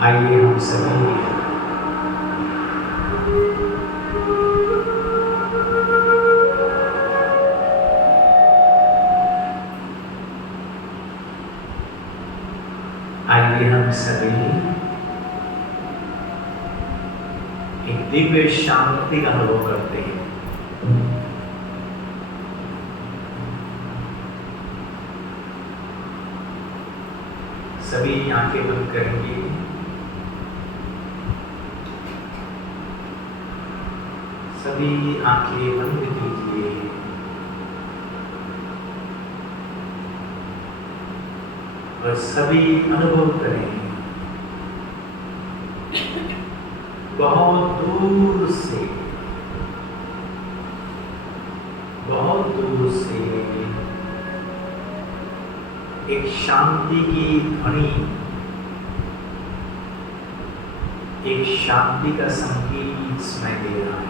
आइए हम सभी एक दिव्य शांति का अनुभव करते हैं। सभी आंखें बंद करेंगे। सभी आंखें बंद कीजिए। और सभी अनुभव करें बहुत दूर से एक शांति की ध्वनि, एक शांति का संगीत सुनाई दे रहा है।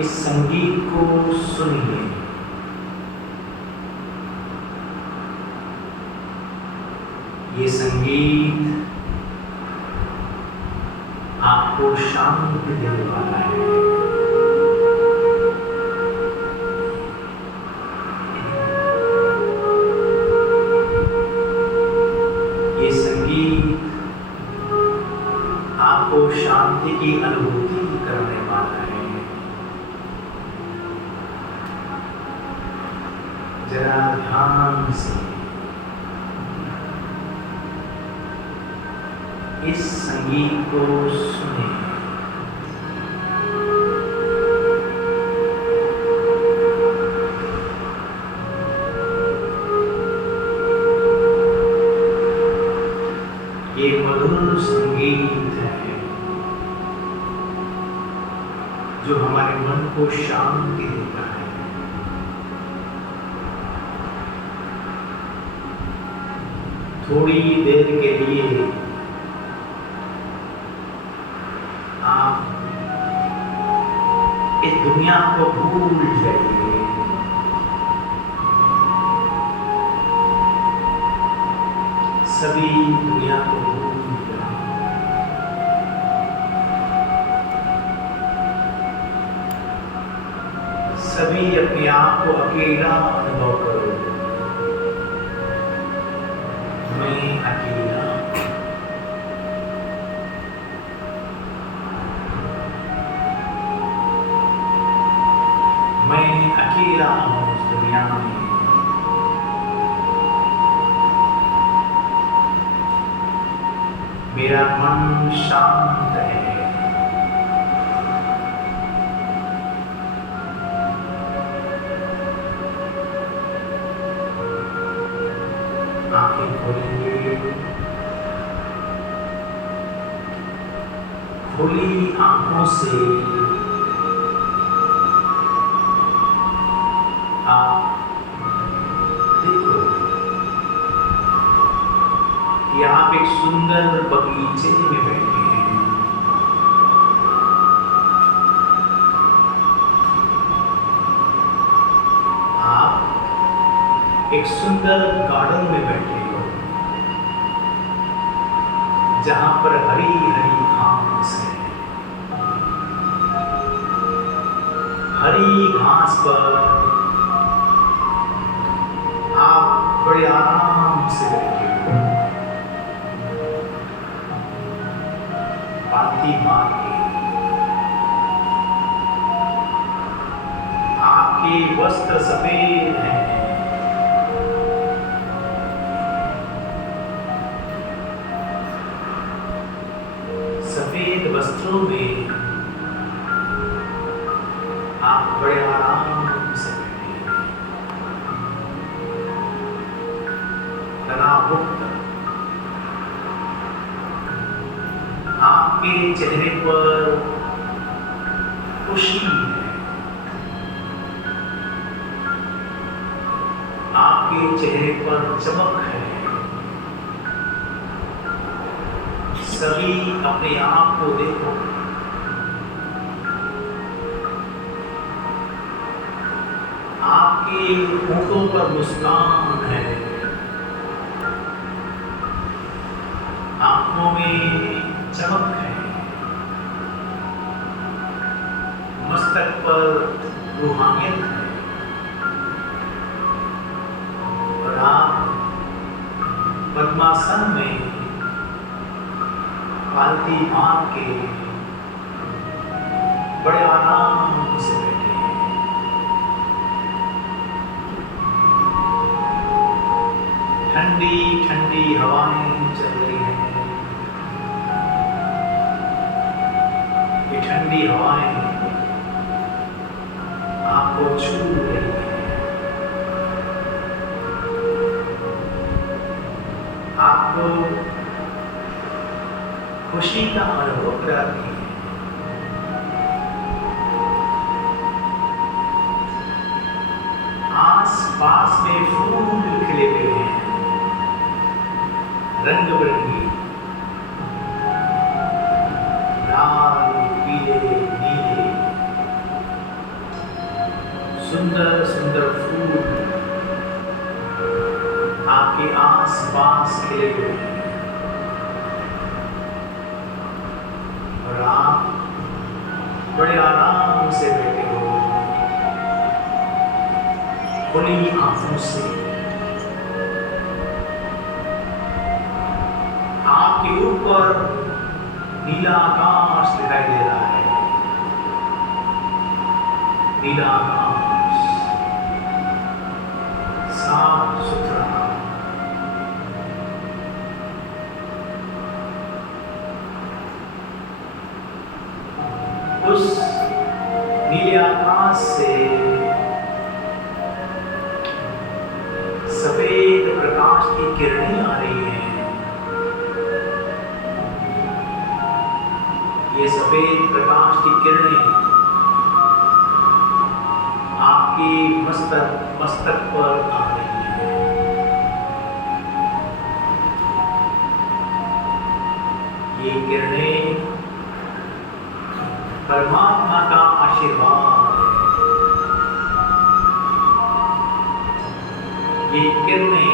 इस संगीत को सुनिए। ये संगीत आपको शांति देने वाला है। ये संगीत आपको शांति की अनुभूति करने वाला है। जरा ध्यान से इस संगीत को सुने। ये मधुर संगीत है जो हमारे मन को शांति देता है। थोड़ी देर के लिए आप इस दुनिया को भूल जाइए। सभी दुनिया को भूल जाइए। सभी अपने आप को अकेला अनुभव करो। मैं अकेला, मैं अकेला हूँ इस दुनिया में। मेरा मन शांत है। आंखें खोलेंगे। खुली आंखों से आप देखो कि आप एक सुंदर बगीचे में बैठे हैं। आप एक सुंदर गार्डन में बैठे हो जहां पर हरी हरी घास है। हरी घास पर आप बड़े आराम से बैठे हो। पालथी मार के आपके वस्त्र सफेद हैं। सफेद वस्त्रों में आप बड़े आराम से बैठे हैं। तनावमुक्त आपके चेहरे पर खुशी है। आप आपके चेहरे पर चमक है। सभी अपने आप को देखो। आपके होठों पर मुस्कान है, आंखों में चमक है, मस्तक पर रूहानियत है और आप पद्मासन में पालती मार के बड़े आराम से बैठे हैं। ठंडी ठंडी हवाएं चल रही हैं। ये ठंडी हवाएं आपको छू रही हैं। आपको खुशी का अनुभव कराती है। आस पास में फूल खिले हुए हैं, रंग बिरंगी, लाल, पीले, नीले, सुंदर सुंदर फूल आपके आस पास खिले हुए हैं और आप बड़े आराम से बैठे हो, खुली आंखों से। आपके ऊपर नीला आकाश दिखाई दे रहा है, नीला आकाश, साफ सुथरा। उस नीले आकाश से सफेद प्रकाश की किरणें आ रही हैं। ये सफेद प्रकाश की किरणें आपके मस्तक पर आ रही हैं। ये किरणें परमात्मा का आशीर्वाद है। ये किरणें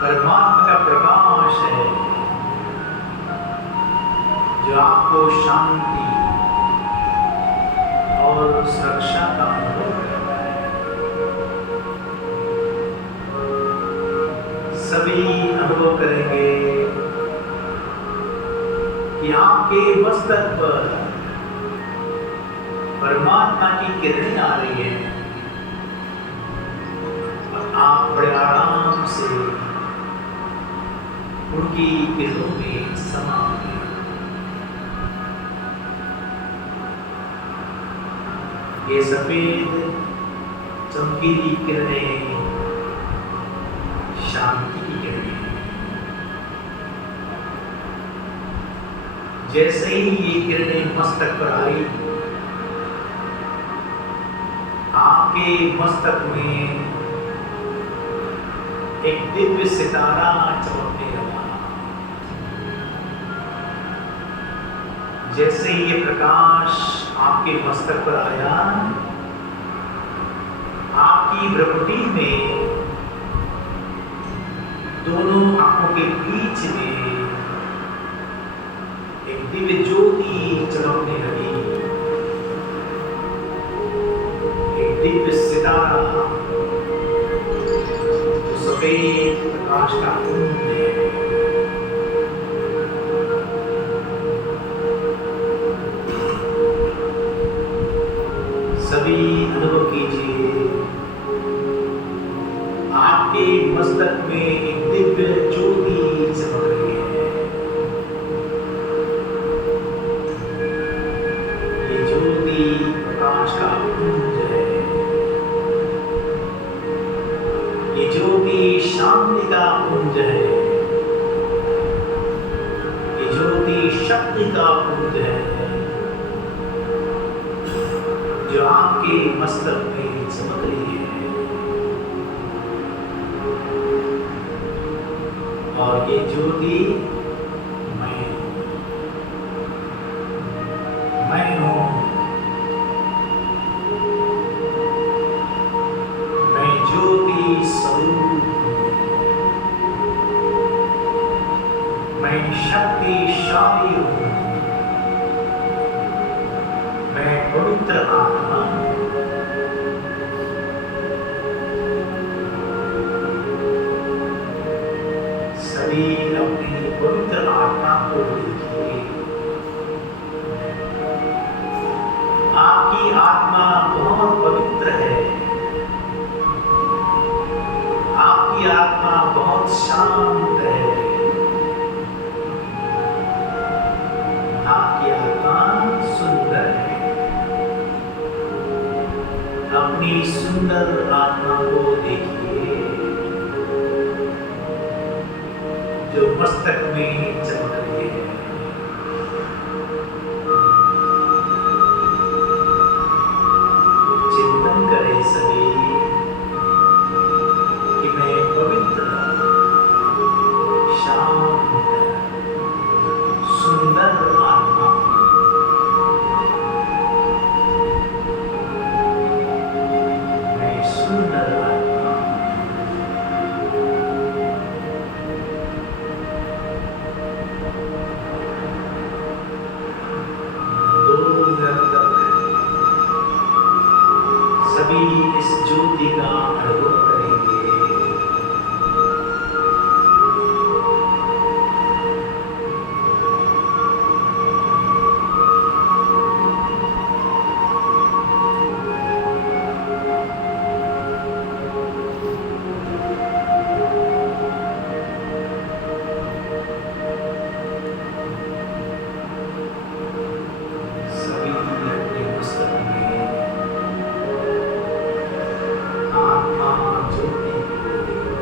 परमात्मा का प्रकाश है जो आपको शांति और सुरक्षा का अनुभव करता है। सभी अनुभव करेंगे कि आपके मस्तक पर परमात्मा की किरणें आ रही है। आप बड़े आराम से उनकी किरणों में समा गए। ये सफेद चमकीली किरणें शांति की किरणें हैं। जैसे ही ये किरणें मस्तक पर आई, आपके मस्तक में एक दिव्य सितारा चमकने लगा। जैसे ही ये प्रकाश आपके मस्तक पर आया, आपकी भ्रकुटी में दोनों आंखों के बीच में एक दिव्य ज्योति चमकने लगी। एक दिव्य सितारा जो सफेद प्रकाश का पुंज है। सभी अनुभव कीजिए, आपके मस्तक में एक दिव्य ज्योति चमक रही है। ये ज्योति प्रकाश का पुंज है। ये ज्योति शांति का पुंज है। ये ज्योति शक्ति का पुंज है जो आपके मस्तक में चमक रही है। और ये ज्योति मैं हूँ। मैं ज्योति स्वरूप हूँ। मैं शक्तिशाली हूँ। मैं पवित्र आत्मा हूँ। सभी अपनी पवित्र आत्मा को देखिए। आपकी आत्मा बहुत पवित्र है। आपकी आत्मा बहुत शांत है। आपकी आत्मा सुंदर है। अपनी सुंदर आत्मा को देखिए जो मस्तक में चमक रही है। चिंतन करें सभी कि मैं पवित्र, शांत, सुंदर आत्मा हूँ। मैं सुंदर आत्मा हूँ। दो मिनट तक सभी इस ज्योति का अनुभव करेंगे। सभी अपने मस्तक में आत्मा ज्योति को देखो।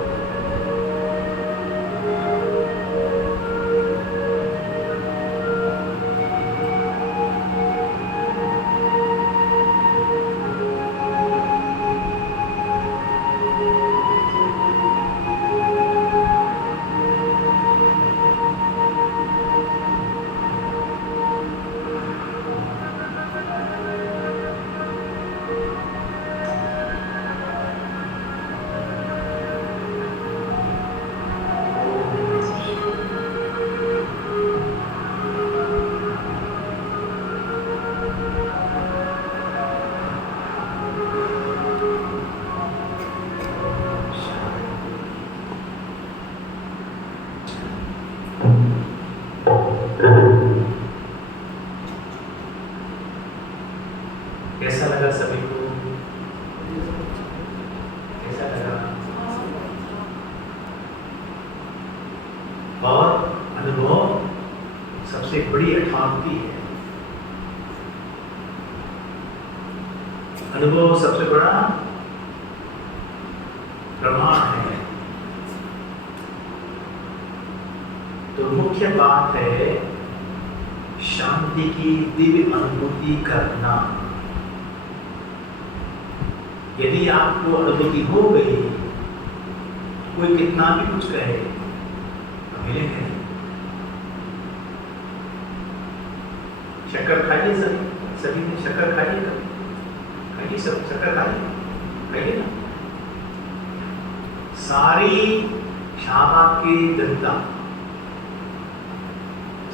कैसा लगा सभी को? कैसा लगा? और अनुभव सबसे बड़ी अठावती है। अनुभव सबसे बड़ा प्रमाण है। तो मुख्य बात है शांति की दिव्य अनुभूति करना। यदि आपको अनुभूति हो गई, कोई कितना भी कुछ कहे, मिलेंगे नहीं। शक्कर खाइए सभी ने शक्कर खाइए, खाइए सब शक्कर खाइए ना। सारी शाहबाग की जनता,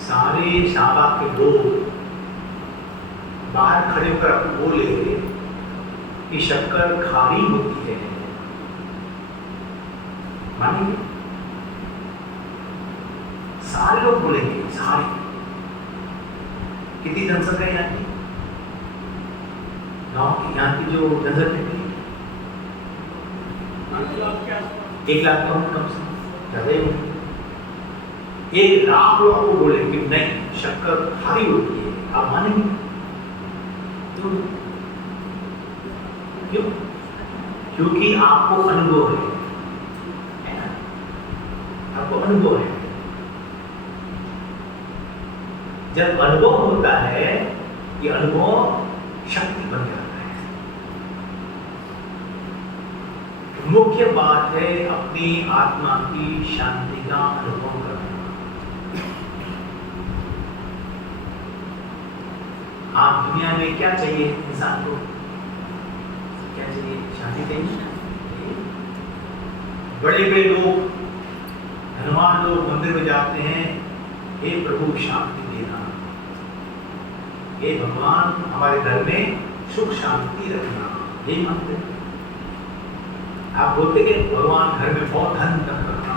सारे शाहबाग के लोग बाहर खड़े होकर आपको बोले कि शक्कर खारी होती है, मानेंगे? सारे लोग बोलेंगे, सारे। कितनी जनसंख्या यहाँ की? गांव की यहाँ की जो जनसंख्या थी 1 लाख कम से ज्यादा ही होगी। 1 लाख लोगों को बोले कि नहीं शक्कर खारी होती है, आप मानेंगे? तो क्यों? क्योंकि आपको अनुभव है ना? आपको अनुभव है। जब अनुभव होता है, ये अनुभव शक्ति बन जाता है। मुख्य बात है अपनी आत्मा की शांति का अनुभव करना। आप दुनिया में क्या चाहिए इंसान को? क्या चाहिए? शांति चाहिए। बड़े बड़े लोग, धनवान लोग मंदिर में जाते हैं, हे प्रभु शांति देना, हे भगवान हमारे घर में सुख शांति रखना, ये मानते हैं। आप बोलते कि भगवान घर में बहुत धन रखना,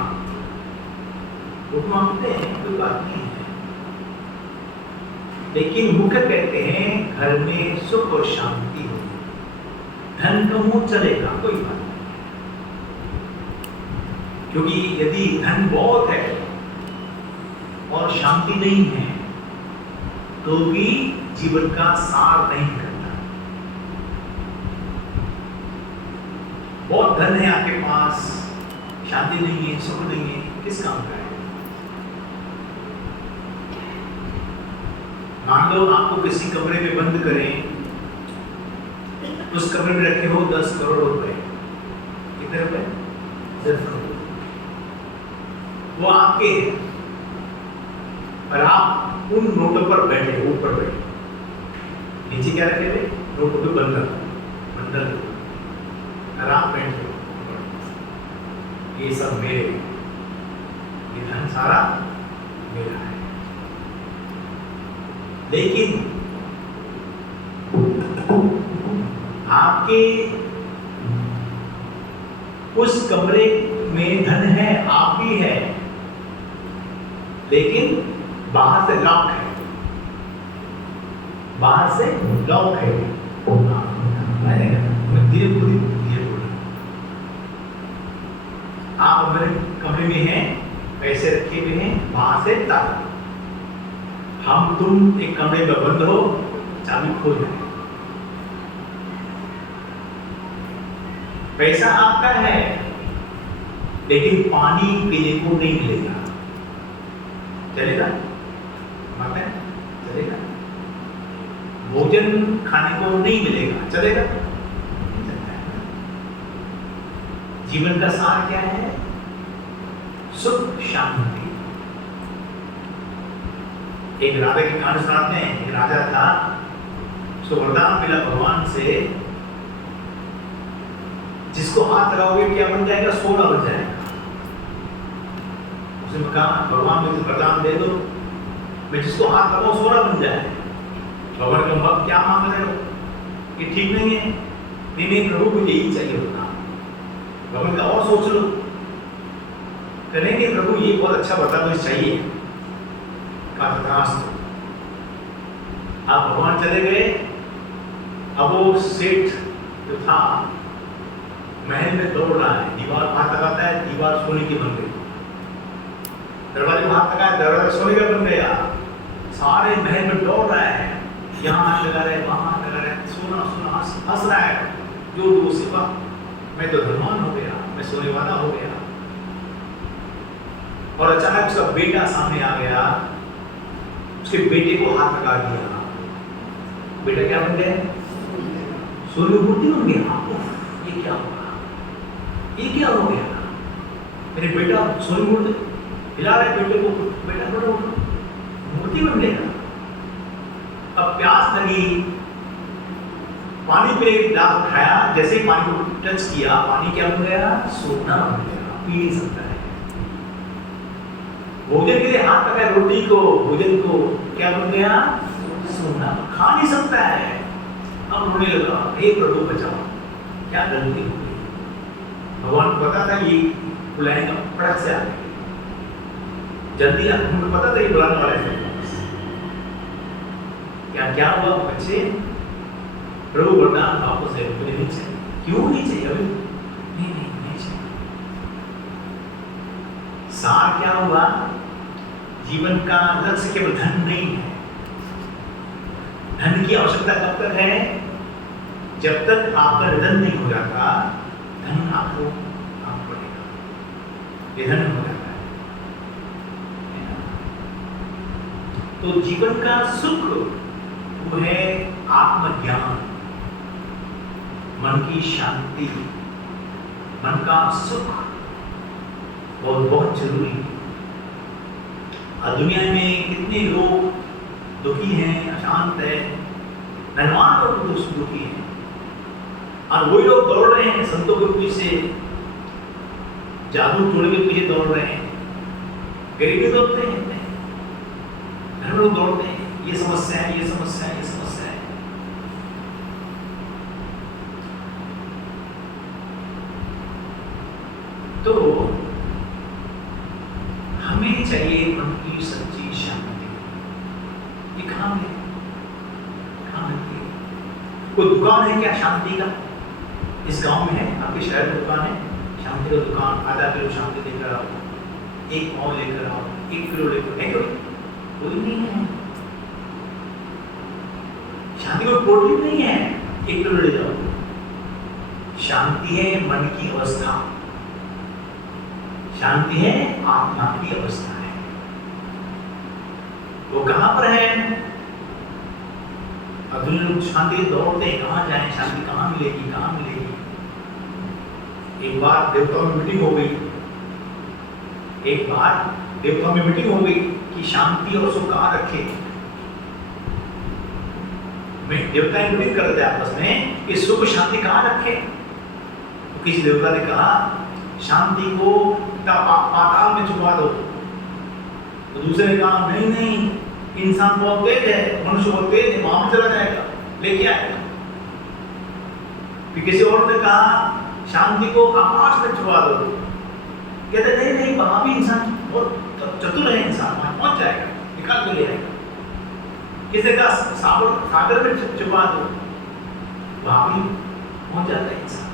वो मानते हैं, कोई बात नहीं है, लेकिन मुख्य कहते हैं घर में सुख और शांति हो। धन कम चलेगा, कोई बात नहीं, क्योंकि यदि धन बहुत है और शांति नहीं है तो भी जीवन का सार नहीं करता। बहुत धन है आपके पास, शांति नहीं है, सुख नहीं है, किस काम का है? मान लो आपको किसी कमरे में बंद करें, उस कमरे में रखे हो 10 करोड़ रुपए। कितने रुपए? 10 करोड़। वो आपके हैं और आप उन नोटों पर बैठे, ऊपर बैठे, नीचे क्या रखे हुए? नोटों पे बंडल, और आप बैठे हो, ये सब मेरे, ये धन सारा मेरा है। लेकिन आपके उस कमरे में धन है, आप भी है, लेकिन बाहर से लॉक है, बाहर से लॉक है। धीरे बोली, आप मेरे कमरे में हैं, पैसे रखे हुए हैं, बाहर से ताला। हम तुम एक कमरे में बंद हो, चाबी खो जाए। पैसा आपका है, लेकिन पानी पीने को नहीं मिलेगा। चलेगा? माता है? चलेगा? भोजन खाने को नहीं मिलेगा, चलेगा? नहीं चलता है। जीवन का सार क्या है? सुख शांति। एक राजा की कहानी सुनाते हैं। एक राजा था, उसको वरदान मिला भगवान से, जिसको हाथ लगाओगे क्या बन जाएगा? सोना बन जाएगा। उसने कहा भगवान मुझे वरदान दे दो, मैं जिसको हाथ लगाऊं सोना बन जाए। भगवान का भक्त क्या मांग रहे हो? ये ठीक नहीं है। नहीं प्रभु मुझे यही चाहिए होता। भगवान का और सोच लो। कहेंगे प्रभु ये बहुत अच्छा वरदान मुझे चाहिए। कहा आप भगवान चले गए। अब वो सेठ जो था महल में दौड़ रहा है, दीवार हाथ लगाता है, दीवार सोने की बन गई। दरवाजे में हाथ लगाया, दरवाजा सोने का बन गया। सारे महल में दौड़ रहा है, यहाँ हाथ लगा रहे, वहाँ हाथ लगा रहे, सोना सोना हंस रहा है। जो वो सेवा, मैं तो धनवान हो गया, मैं सोने वाला हो गया। और अचानक उसका बेटा सामने आ गया, उसके बेटे को हाथ लगा दिया। बेटा क्या बन गया? सोने की मूर्ति बन गया। ये क्या हुआ? ये क्या हो गया? मेरे बेटा सोनी मूर्ति हिला रहे बेटे को, बेटा थोड़ा मूर्ति बन गया। अब प्यास लगी, पानी पे ग्लास उठाया, जैसे ही पानी को टच किया, पानी क्या बन गया? सोना बन गया। पी नहीं सकता है। भोजन के लिए हाथ लगाया, रोटी को, भोजन को, क्या बन गया? सोना। खा नहीं सकता है। अब रोने लगा, हे प्रभु बचाओ, क्या गलती हो गई? भगवान को पता था ये बुलाएगा, फटक से आ गए, जल्दी आ। उनको पता था ये बुलाने वाले थे। क्या हुआ बच्चे? प्रभु वरदान वापस है, मुझे नहीं चाहिए। क्यों नहीं चाहिए? अभी नहीं चाहिए। सार क्या हुआ? जीवन का लक्ष्य केवल धन नहीं है। धन की आवश्यकता कब तक है? जब तक आपका निधन नहीं हो जाता, धन आपको पड़ेगा। निधन हो जाता है। तो जीवन का सुख वो है आत्मज्ञान, मन की शांति, मन का सुख बहुत बहुत जरूरी है। और दुनिया में कितने लोग दुखी हैं, अशांत है, धनवान लोग दुखी हैं, और वही लोग दौड़ रहे हैं संतों के पीछे, जादू टोने के पीछे दौड़ रहे हैं। गरीबी दौड़ते हैं, धन लोग दौड़ते हैं, ये समस्या है, ये समस्या है, ये समस्या है। तो हमें चाहिए मन की सच्ची शांति। ये कहाँ है? कहाँ मिलती है? कोई दुकान है क्या शांति का? इस गांव में है, आपके शहर में दुकान है शांति का दुकान, आधा किलो शांति लेकर आओ, एक पाव लेकर आओ, 1 किलो लेकर, है कोई नहीं है। शांति कोई पोटली नहीं है 1 किलो ले जाओ। शांति है मन की अवस्था, शांति है आत्मा की अवस्था है। वो कहां पर है? अब दुनिया लोग शांति दौड़ते हैं, कहां जाएं, शांति कहां मिलेगी, कहां मिलेगी। एक बार देवताओं में मीटिंग हो गई, एक बार देवताओं में मीटिंग हो गई कि शांति और सुख कहां रखे। देवता मीटिंग कर रहे थे आपस में कि सुख शांति कहां रखे। तो किसी देवता ने कहा शांति को पाताल में छुपा दो। तो दूसरे ने कहा नहीं नहीं, इंसान बहुत तेज है, मनुष्य बहुत तेज है, वहां में चला जाएगा, लेके आएगा। फिर किसी और ने कहा शांति को आकाश में छुपा दो। कहते नहीं नहीं, वहां भी इंसान बहुत चतुर है, इंसान वहां पहुंच जाएगा, निकाल के ले आएगा। किसी का सागर में छुपा दो, वहां भी पहुंच जाता है इंसान।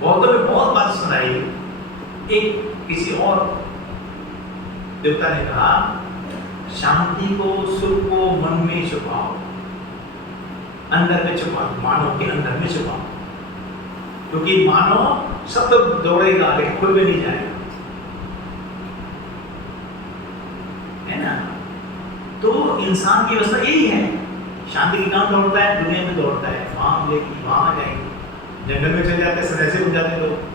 बौद्धों में बहुत बात सुनाई। एक किसी और देवता ने कहा शांति को सुख को मन में छुपाओ, अंदर में छुपाओ, मानव के अंदर में छुपाओ, क्योंकि मानव सब तो दौड़ेगा लेकिन खुद में नहीं जाएगा, है ना। तो इंसान की अवस्था यही है, शांति के काम दौड़ता है, दुनिया में दौड़ता है, वहां मिलेगी, वहां जाएगी, जंगल में चले जाते, सन्यासी बन जाते लोग।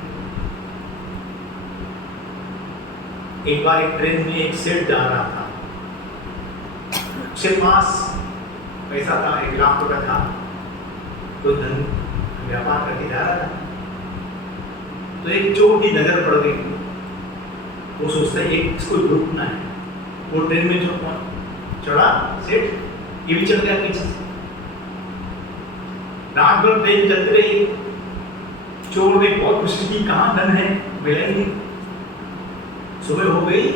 एक बार एक ट्रेन में एक सेठ जा रहा था, उसके पास पैसा था, 1 लाख रुपया था, कोई धन व्यापार करके जा रहा था। तो एक चोर की नजर पड़ गई। वो सोचता है एक इसको रुकना है। वो ट्रेन में जो चढ़ा सेठ, ये भी चल गया पीछे से। रात भर ट्रेन चलती रही, चोर ने बहुत कोशिश की, कहाँ धन है, मिला ही नहीं। सुबह हो गई,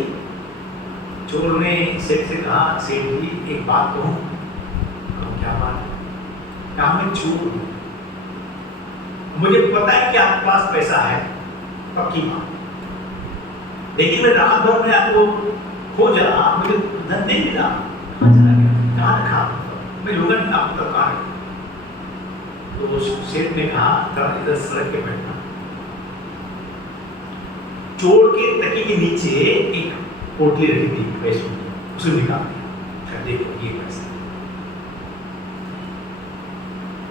चोर ने सेठ से कहा सेठ जी एक बात कहूं। क्या बात? कहा मैं चोर हूं, मुझे पता है कि आपके पास पैसा है, पक्की बात, लेकिन मैं रात भर में आपको खोजा, मुझे धन नहीं मिला, कहाँ चला गया, कहाँ रखा, मैं लूंगा नहीं आपको कहाँ रखा। तो सेठ ने कहा थोड़ा इधर सड़क पे बैठना। चोर के तकी के नीचे एक पोटली रखी थी पैसों की, उसे निकाल दिया, देखो ये पैसा।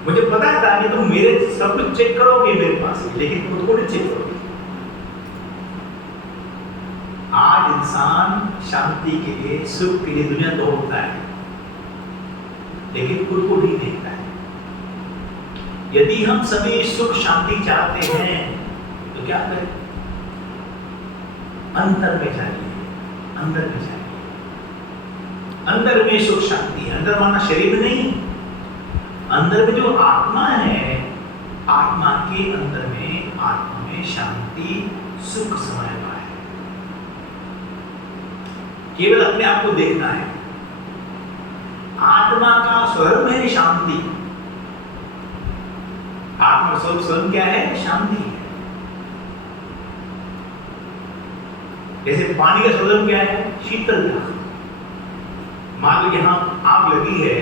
मुझे पता था कि तुम मेरे सब कुछ चेक करोगे मेरे पास, लेकिन खुद को नहीं चेक करोगे। आज इंसान शांति के लिए, सुख के लिए दुनिया दौड़ता है, लेकिन खुद को नहीं देखता है। यदि हम सभी सुख शांति चाहते हैं तो क्या करें? अंतर में जाइए, अंदर में जाइए, अंदर में सुख शांति है। अंदर माना शरीर में नहीं, अंदर में जो आत्मा है, आत्मा के अंदर में, आत्मा में शांति सुख समाया हुआ है। केवल अपने आप को देखना है। आत्मा का स्वरूप है शांति। आत्मा स्वरूप क्या है? शांति है। जैसे पानी का स्वरूप क्या है? शीतलता। मान लो यहां आग लगी है,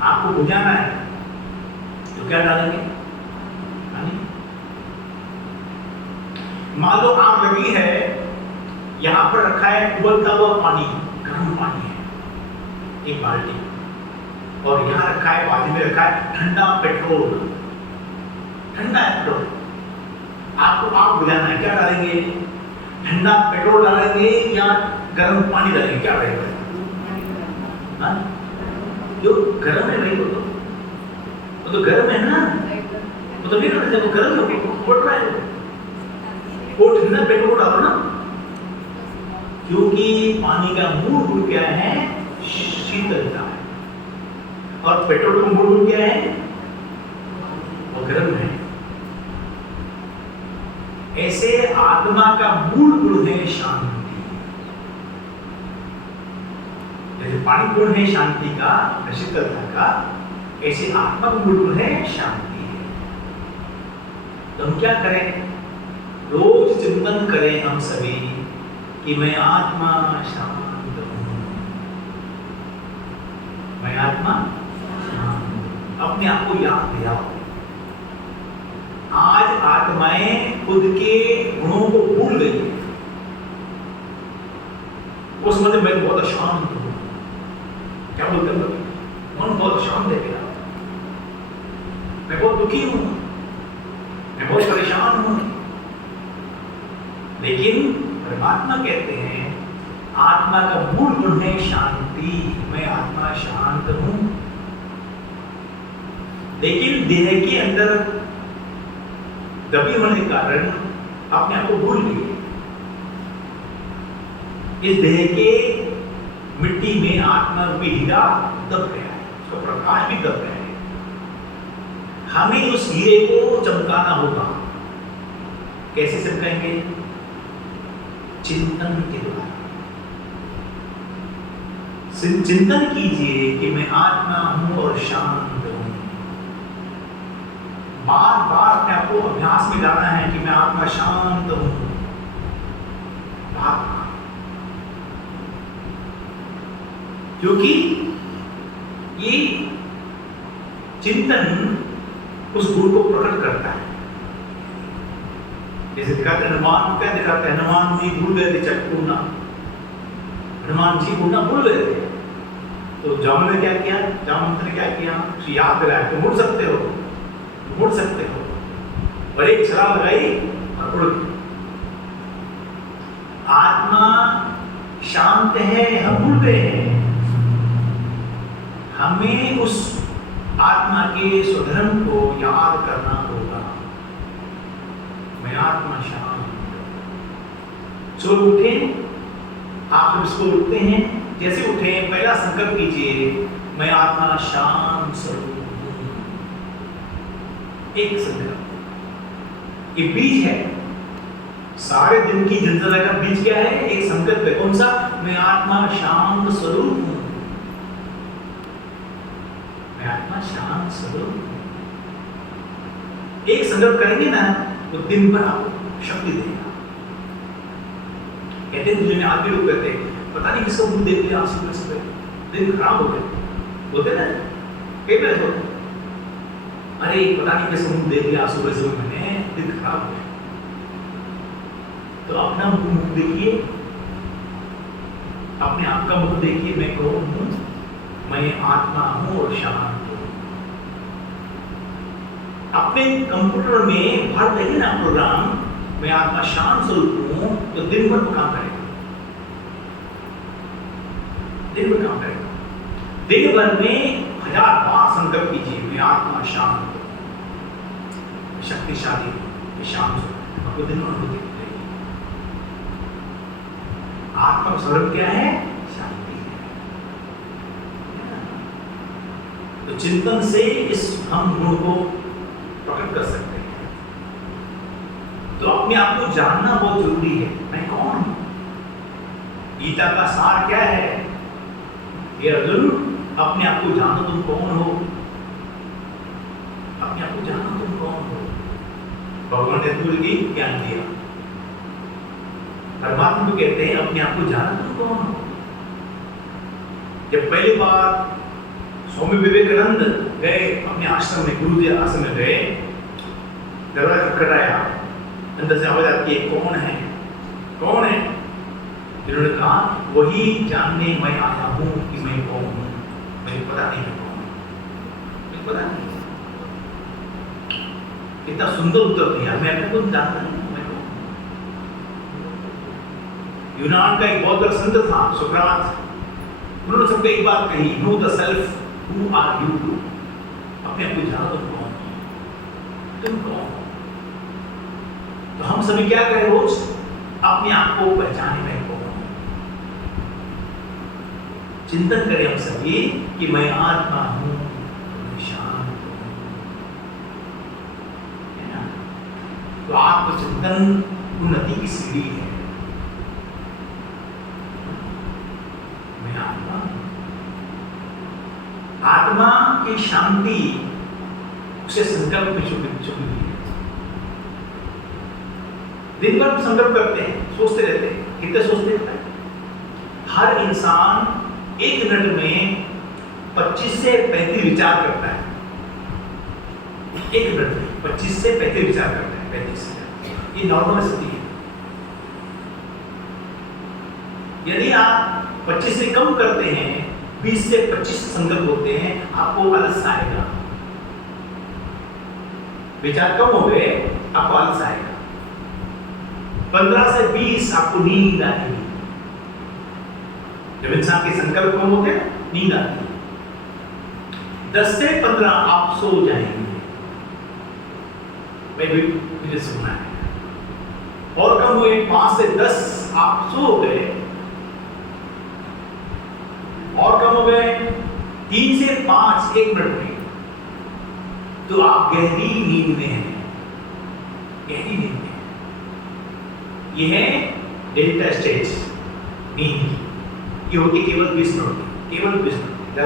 आपको बुझाना है तो क्या डालेंगे? पानी। मान लो आग लगी है, यहां पर रखा है उबलता हुआ पानी, गर्म पानी है, एक बाल्टी, और यहां रखा है, बाजू में रखा है ठंडा पेट्रोल। ठंडा है पेट्रोल, आपको आग बुझाना है, क्या डालेंगे? ठंडा पेट्रोल डालेंगे या गर्म पानी डालेंगे? क्या डालेंगे? हाँ, जो गर्म है भाई वो तो गर्म है ना, वो तो नहीं करते, जब वो गर्म है वो बढ़ रहा है, वो ठंडा पेट्रोल डालो ना, क्योंकि पानी का मूल गुण क्या है? शीतलता है, और पेट्रोल का मूल गुण क्या है? वो गर्म है। ऐसे आत्मा का मूल गुण है शांति। जैसे पानी गुण है शांति का, शीतलता का, ऐसे आत्मा का मूल गुण है शांति है। तो हम क्या करें? रोज चिंतन करें हम सभी कि मैं आत्मा शांत हूं, मैं आत्मा शांत। अपने आप को याद दिलाओ। आज आत्माएं खुद के गुणों को भूल गई है। वो समझते मैं बहुत अशांत हूं। क्या बोलते हैं? मन बहुत अशांत है मेरा, मैं बहुत दुखी हूं, मैं बहुत परेशान हूं। लेकिन परमात्मा कहते हैं आत्मा का मूल गुण है शांति, मैं आत्मा शांत हूं। लेकिन देह के अंदर दबे होने के कारण अपने आप को भूल गए। इस देह के मिट्टी में आत्मा रूपी हीरा दब गया है, उसका प्रकाश भी दब गया है। हमें उस हीरे को चमकाना होगा। कैसे चमकाएंगे? चिंतन के द्वारा। चिंतन कीजिए कि मैं आत्मा हूं और शांत हूं। बार बार अपने आप को अभ्यास में लाना है कि मैं आत्मा शांत हूं। क्योंकि ये चिंतन उस गुण को प्रकट करता है। जैसे दिखाते हैं हनुमान, क्या दिखाते हैं? हनुमान जी भूल गए थे चक्कूना, हनुमान जी भूलना भूल गए थे। तो जामुन ने क्या किया? जामुन ने क्या किया? याद दिलाया, तुम मुड़ सकते हो, मुड़ सकते हो, और एक छलांग लगाई और उड़ गई। आत्मा शांत है, हम भूल गए हैं। हमें उस आत्मा के स्वधर्म को याद करना होगा। मैं आत्मा शांत। सुबह उठे, आप जब इसको उठते हैं, जैसे उठे पहला संकल्प कीजिए मैं आत्मा शांत स्वरूप हूं। एक संकल्प, ये बीज है। सारे दिन की दिनचर्या का बीज क्या है? एक संकल्प है। कौन सा? मैं आत्मा शांत स्वरूप हूं, मैं आत्मा शांत स्वरूप हूं। एक संकल्प करेंगे ना तो दिन भर आपको शक्ति देगा। कहते हैं दुनिया में आगे लोग कहते हैं पता नहीं किसका मुंह देख लिया, आंसू से दिन खराब हो गया, बोलते ना कई बार होता, अरे पता नहीं किसका मुंह देख लिया, आंसू से मैंने दिन खराब हो गया। तो अपना मुंह देखिए, अपने आप का मुंह देखिए, मैं कौन हूं? मैं आत्मा हूं और शांत हूं। अपने कंप्यूटर में भर देंगे ना प्रोग्राम, मैं आत्मा शांत स्वरूप हूं, तो दिन भर काम करेगा, दिन भर काम करेगा। दिन भर में 1000 बार संकल्प कीजिए मैं आत्मा शांत हूं, शक्तिशाली हूं, शांत हूं, आपको दिन भर अनुभूति मिलेगी। आत्मा का स्वरूप क्या है? शांति है। तो चिंतन से इस हम गुण को प्रकट कर सकते हैं। तो अपने आप को जानना बहुत जरूरी है, मैं कौन हूं? गीता का सार क्या है? ये अर्जुन, अपने आप को जानो तुम कौन हो, अपने आप को जानो तुम कौन हो। भगवान ने तुझे की ज्ञान दिया, परमात्मा को कहते हैं अपने आप को जानो तुम कौन हो। जब पहली बार स्वामी विवेकानंद गए अपने आश्रम में, गुरु जी आश्रम में गए, दरवाजा खटखटाया, अंदर से आवाज आती है कौन है, कौन है? इन्होंने कहा वही जानने मैं आया हूं कि मैं कौन हूं, मुझे पता नहीं है कौन, मुझे पता नहीं। इतना सुंदर उत्तर दिया। मैं अपने को जानता नहीं, मैं कौन? यूनान का एक बहुत बड़ा संत था सुकरात, उन्होंने सबको एक बात कही, know the self, who are you too. अपने आप को जानो, तुम कौन हो, तुम कौन हो। तो हम सभी क्या करें, रोज अपने आप को पहचाने में कौन हो। चिंतन करें हम सभी कि मैं आत्मा हूं, शांत हूं, है ना। तो आत्मचिंतन उन्नति की सीढ़ी है। मैं आत्मा हूं। आत्मा की शांति उसे संकल्प में छुपी हुई है। दिन भर हम संकल्प करते हैं, सोचते रहते हैं। कितने सोचते हैं? हर इंसान 1 मिनट में 25 से 35 विचार करता है। 1 मिनट में 25 से 35 विचार करता है। 35 से, ये नॉर्मल स्थिति है। यदि आप 25 से कम करते हैं, 20 से 25 संकल्प होते हैं, आपको आलस आएगा। विचार कम हो गए, आपको आलस आएगा। 15 से 20 आपको नींद आएगी। जब इंसान के संकल्प कम होते हैं, नींद आती है। 10 से 15 आप सो जाएंगे। मैं भी मुझे सुनना है। और कम हुए 5 से 10 आप सो गए। और कम हो गए 3 से 5 1 मिनट में, तो आप गहरी नींद में हैं। गहरी नींद में यह है डेल्टा स्टेज नींद। ये होती केवल 20 मिनट, केवल 20 मिनट।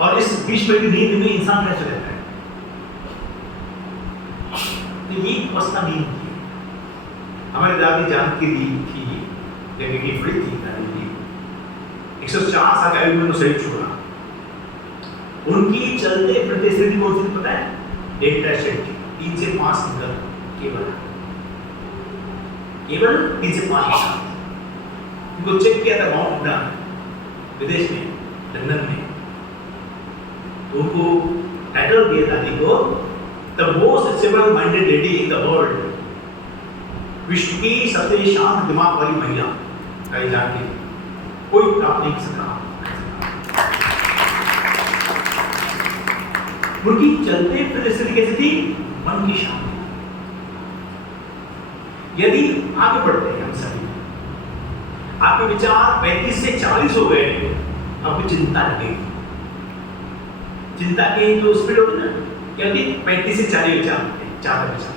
और इस 20 मिनट की नींद में इंसान कैसे रहता है? तो ये अवस्था नींद की। हमारी दादी जानकी दी थी, जब ये बड़ी थी दादी जी, 104 साल की आयु में उन्होंने शरीर छोड़ा। उनकी चलते फिरते स्थिति कौन सी पता है? डेल्टा स्टेज की। 3 से 5 संकल्प केवल 3 से 5 साल। उनको चेक किया था माउंट ब्रान विदेश में, लंदन में। तो उनको टाइटल दिया दादी को, the most stable minded lady in the world. विश्व की सबसे शांत दिमाग वाली महिला कही जाती है। कोई प्राप्त नहीं कर सकता। उनकी चलते फिरते स्थिति कैसी थी? मन की शांति। यदि आगे बढ़ते हैं हम सभी, आपके विचार 35 से 40 हो गए, आपको चिंता लगेगी। चिंता की जो स्पीड होती है ना, क्योंकि 35 से 40 विचार होते हैं, 4 विचार।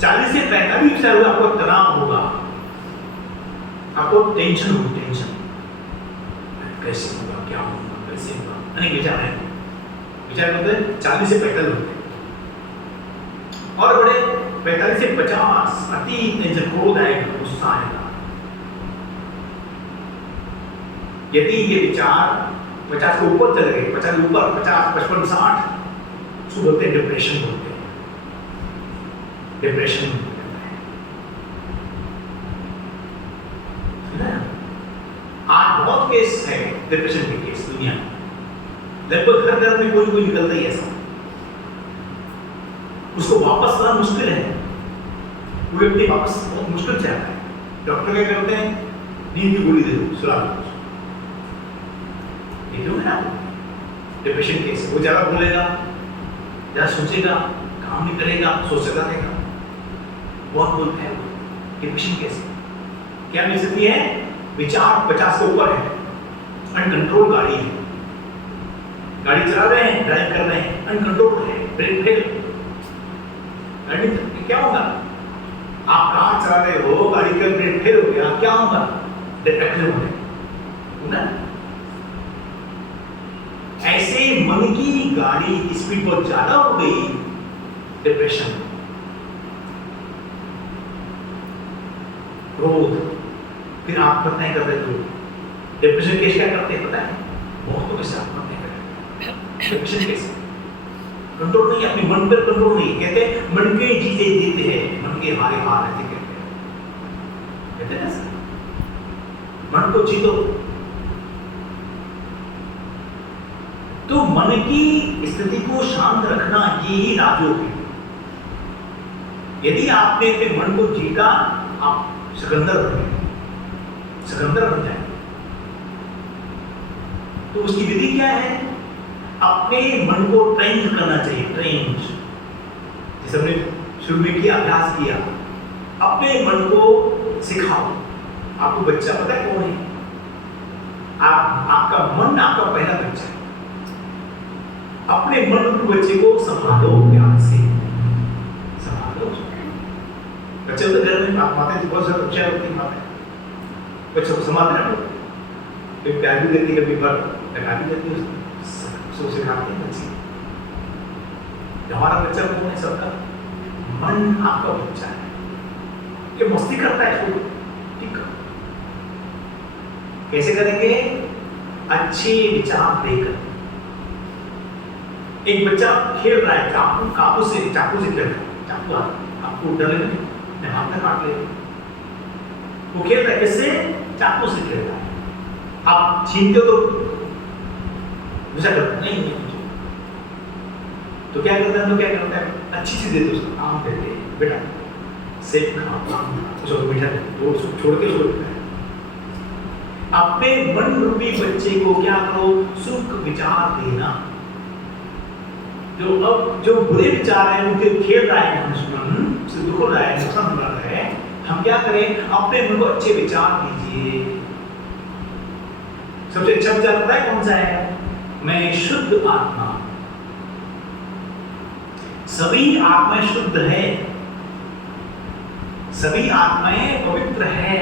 40 से 45 विचार होगा, आपको तनाव होगा, आपको टेंशन होगी। टेंशन कैसे होगा, क्या होगा, कैसे होगा, अनेक विचार हैं। विचार होते हैं 40 से 45 होते हैं। और बड़े 45 से 50 अति टेंशन, क्रोध आएगा, गुस्सा आएगा। यदि ये विचार 50 के ऊपर चले गए, 50 के ऊपर, 50, 55, 60, उसको बोलते हैं डिप्रेशन बोलते हैं। डिप्रेशन आज बहुत केस है डिप्रेशन के केस दुनिया में। लगभग हर घर में कोई निकलता ही ऐसा। उसको वापस लाना मुश्किल है। वो व्यक्ति वापस बहुत मुश्किल से आता है। डॉक्टर क्या करते हैं? नींद की गोली दे दो, सुला दो। ये क्यों है ना? Depression case. वो ज्यादा बोलेगा, ज्यादा सोचेगा, काम नहीं करेगा, सोचता रहेगा। बहुत बोलते हैं डिप्रेशन केस। क्या मिल सकती है? विचार 50 के ऊपर है, अनकंट्रोल गाड़ी है, गाड़ी चला रहे हैं, ड्राइव कर रहे हैं, अनकंट्रोल है, ब्रेक फेल। गाड़ी क्या होगा? आप कार चला रहे हो, गाड़ी का ब्रेक फेल हो गया, क्या होगा? एक्सीडेंट हो गया। ऐसे मन की गाड़ी की स्पीड बहुत ज्यादा हो गई, डिप्रेशन, क्रोध, फिर आत्महत्या कर रहे लोग। डिप्रेशन केस क्या करते हैं पता है? बहुतों के साथ आत्महत्या करते हैं। डिप्रेशन केस कंट्रोल नहीं, अपने मन पर कंट्रोल नहीं। कहते मन के जीते जीते हैं, मन के हारे हार ऐसे कहते हैं ना। मन को जीतो। तो मन की स्थिति को शांत रखना यही राजयोग है। यदि आपने अपने मन को जीता, आप सिकंदर बन गए, सिकंदर बन जाए। तो उसकी विधि क्या है? अपने मन को ट्रेन करना चाहिए, ट्रेन। जैसे हमने शुरू में किया, अभ्यास किया, अपने मन को सिखाओ। आपको बच्चा पता है कौन है? आपका मन आपका पहला बच्चा है। अपने मन के बच्चे को संभालो, प्यार से संभालो। बच्चे तो घर में माता बहुत सारे बच्चे होते हैं, माता बच्चों को संभालते हैं, कभी प्यार भी देती है, कभी बार लगा भी देती है, उसको सिखाते हैं बच्चे। हमारा बच्चा कौन है? सबका मन आपका बच्चा है। ये मस्ती करता है, इसको ठीक करो। कैसे करेंगे? अच्छे विचार देकर। एक बच्चा खेल रहा है, चाकू से खेल रहा है, चाकू आपको डर लगे, मैं हाथ में काट ले। वो खेल रहा है, किससे? चाकू से खेल रहा है। आप छीनते हो तो गुस्सा करते नहीं, तो क्या करता है? अच्छी चीज देते उसको, आम देते हैं, बेटा सेब खा, आम खा, उसको मीठा दे, तो उसको छोड़ के उसको देता है। अपने मन रूपी बच्चे को क्या करो? सुख विचार देना। जो बुरे विचार हैं, उनके खेल रहा है मन, से दुख हो रहा है, नुकसान हो रहा है, हम क्या करें? अपने मन को अच्छे विचार दीजिए। सबसे अच्छा विचार पता है कौन सा है? मैं शुद्ध आत्मा। सभी आत्माएं शुद्ध है, सभी आत्माएं पवित्र है,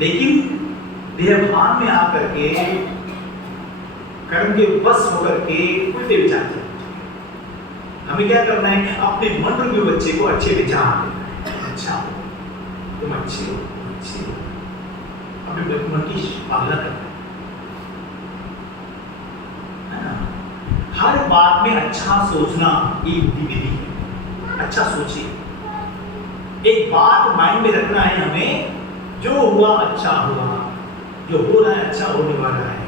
लेकिन देहभान में आकर के, कर्म के बस होकर के उल्टे विचार करते हैं। हमें क्या करना है? अपने मन रूपी बच्चे को अच्छे विचार देना है। अच्छा हो, तुम अच्छे हो, तुम अच्छे हो, अपने मन की पालना करना है ना। हर बात में अच्छा सोचना ये विधि है। अच्छा सोचिए। एक बात माइंड में रखना है हमें, जो हुआ अच्छा हुआ, जो हो रहा है अच्छा होने वाला है,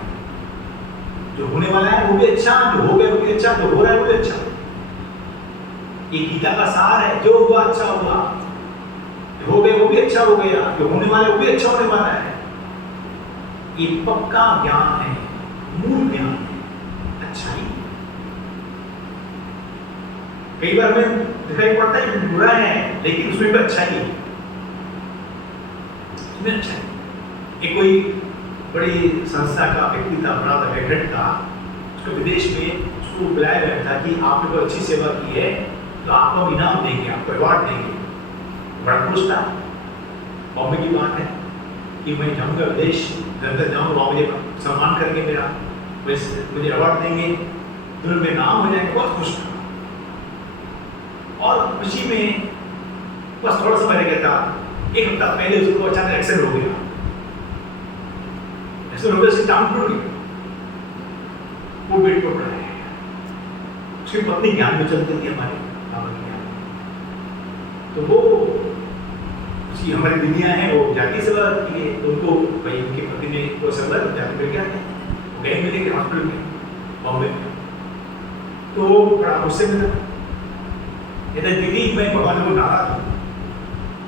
जो होने वाला है वो भी अच्छा, जो हो गया वो भी अच्छा, जो हो रहा है वो भी अच्छा। ये गीता का सार है। जो हुआ अच्छा हुआ, जो हो गया वो भी अच्छा हो गया, जो होने वाला है वो भी अच्छा होने वाला है। ये पक्का ज्ञान है, मूल ज्ञान है, अच्छाई। कई बार हमें दिखाई पड़ता है कि बुरा है, लेकिन उसमें भी अच्छाई है, उसमें अच्छा है। एक कोई बड़ी संस्था का व्यक्ति था, बड़ा था, हेड था, उसको विदेश में उसको बुलाया गया था कि आपने कोई अच्छी सेवा की है तो आपको हम इनाम देंगे, आपको अवार्ड देंगे। बड़ा खुश था। बॉम्बे की बात है कि मैं जाऊँगा विदेश, घर जाऊँगा, वहाँ मुझे सम्मान करेंगे, मेरा मुझे अवार्ड देंगे, दुनिया में नाम हो जाएगा। बहुत खुश था और खुशी में बस थोड़ा समय रह गया था। एक हफ्ता पहले उसको अचानक एक्सीडेंट हो गया। उसकी टांग टूट गई, वो बेड पर पड़ा है। उसकी पत्नी ज्ञान में चलती थी, हमारे बाबा की ज्ञान। तो वो उसकी हमारी दुनिया है, वो जाति सेवा की है, तो उनको भाई उनके पति ने वो सेवा जाति मिल गया, वो गए मिले के हॉस्पिटल में बॉम्बे में। तो वो बड़ा मुझसे मिला, कहते दीदी मैं भगवान को नाराज हूँ,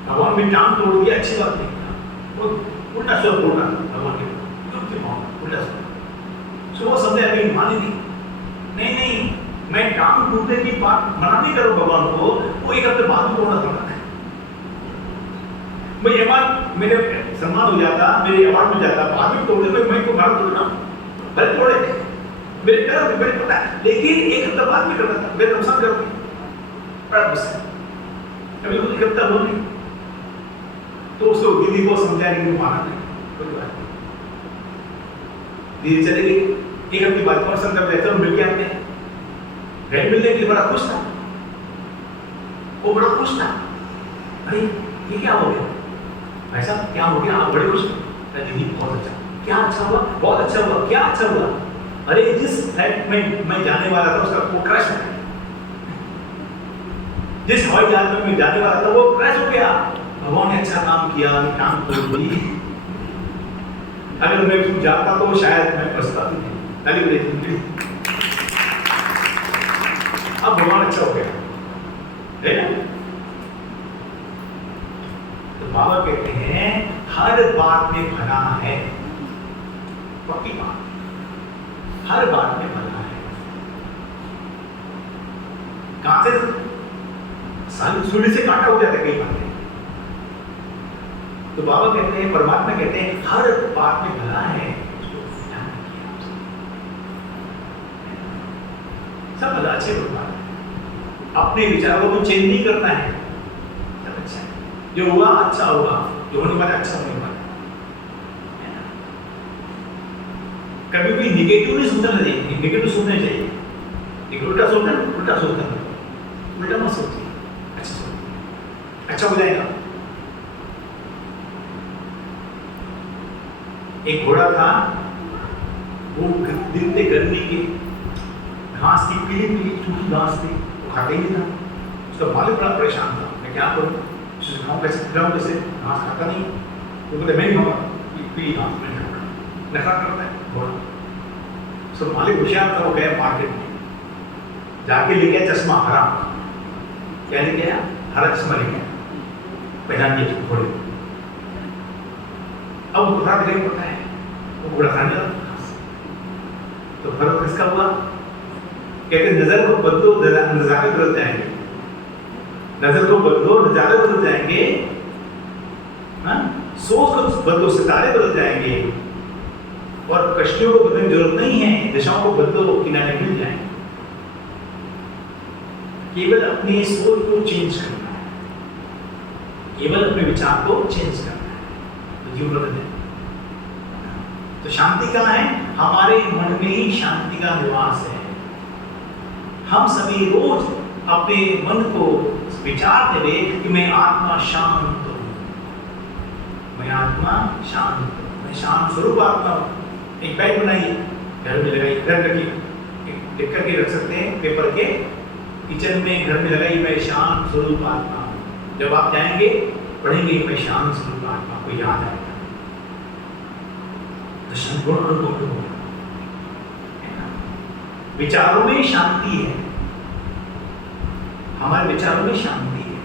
भगवान में टांग तोड़ दिया, अच्छी बात नहीं। वो उल्टा स्वर बोल रहा था भगवान के उल्टा स्वर। सो वो समझे अभी मानी नहीं, नहीं मैं टांग टूटने की बात मना नहीं करूँ भगवान को, वो एक हफ्ते बाद में तोड़ना था। मैं अवार्ड, मेरे सम्मान हो जाता, मेरे अवार्ड मिल जाता, बाद में तोड़े, मैं को मार तोड़ना भले तोड़े मेरे कर मेरे पता है, लेकिन एक हफ्ता बाद में करना था, मेरे नुकसान करोगे, बड़ा गुस्सा। अभी तो एक हफ्ता बोल नहीं, तो उसको दीदी को समझाने की माना नहीं, कोई बात नहीं। दीदी चले गई। एक हफ्ते बाद पर्सन का बेहतर मिल के आते हैं, घर मिलने के लिए बड़ा खुश था, वो बड़ा खुश था। अरे ये क्या हो गया भाई साहब, क्या हो गया, आप बड़े खुश थे? दीदी बहुत अच्छा, क्या अच्छा हुआ, बहुत अच्छा हुआ, क्या अच्छा हुआ? अरे जिस फ्लाइट में मैं जाने वाला था उसका वो क्रैश हो गया, जिस हवाई जहाज में मैं जाने वाला था वो क्रैश हो गया। भगवान ने अच्छा काम किया, काम कर दी। अगर मैं उसमें जाता तो शायद मैं पछताती थी। ताली बजाइए। अब भगवान अच्छा हो गया है ना। तो बाबा कहते हैं हर बात में भला है, पक्की बात, हर बात में भला है। कहां से सूर्य से कांटा हो जाता है कई बातें। तो बाबा कहते हैं, परमात्मा कहते हैं हर बात में भला है, सब भला अच्छे बात है। अपने विचारों को चेंज नहीं करना है, सब अच्छा है। जो हुआ अच्छा होगा, जो होने वाला अच्छा होने वाला। कभी भी निगेटिव नहीं सोचना चाहिए, निगेटिव सोचना चाहिए। एक उल्टा सोचना, उल्टा सोचना, उल्टा मत सोचिए, अच्छा सोचिए, अच्छा हो जाएगा। एक घोड़ा था, वो दिन से गर्मी की घास की पीली पीली सूखी घास थी, वो खाता ही नहीं था। उसका मालिक बड़ा परेशान था, मैं क्या करूं, खाऊं कैसे, खिलाऊं कैसे, घास खाता नहीं। वो बोलते मैं नहीं खाऊंगा पीली घास, मैं नहीं खाऊंगा, नखरा करता है घोड़ा। उसका मालिक होशियार था, वो गया मार्केट में, जाके ले गया चश्मा हरा। क्या ले गया? हरा चश्मा ले गया, पहचान दिया घोड़े। अब घोड़ा दिखाई पड़ता है, वो घोड़ा खाने लगा। तो फर्क किसका हुआ? कहते नजर को बदलो, नजारे बदल जाएंगे। नजर को बदलो, नजारे बदल जाएंगे। सोच को बदलो, सितारे बदल जाएंगे। और कश्तियों को बदलने की जरूरत नहीं है, दिशाओं को बदलो, किनारे मिल जाएंगे। केवल अपनी सोच को चेंज करना है, केवल अपने विचार को चेंज करना है, तो जीवन बदल जाए। तो शांति कहाँ है? हमारे मन में ही शांति का निवास है। हम सभी रोज अपने मन को विचार देवे कि मैं आत्मा शांत हूं, मैं आत्मा शांत हूं, मैं शांत स्वरूप आत्मा हूं। एक बैग बनाइए, घर में लगाइए, घर रखिए, लिख करके रख सकते हैं पेपर के, किचन में, घर में लगाइए, मैं शांत स्वरूप आत्मा हूं। जब आप जाएंगे पढ़ेंगे मैं शांत स्वरूप आत्मा, को याद आएगा, तो शांत गुण अनुभव होगा। विचारों में शांति है, हमारे विचारों में शांति है।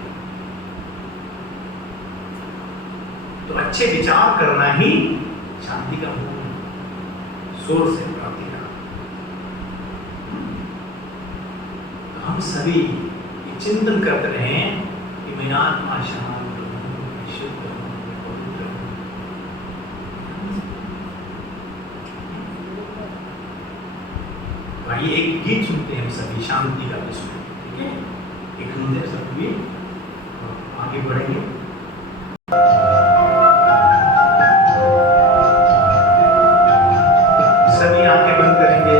तो अच्छे विचार करना ही शांति का मूल है, सोर्स है प्राप्ति का। तो हम सभी चिंतन करते रहे कि मैं आत्मा शांत हूं, शुद्ध हूं, पवित्र हूं। भाई एक गीत सुनते हैं हम सभी, शांति का विषय, ठीक है? एक सुनते हैं सभी, आगे बढ़ेंगे। सभी आंखें बंद करेंगे।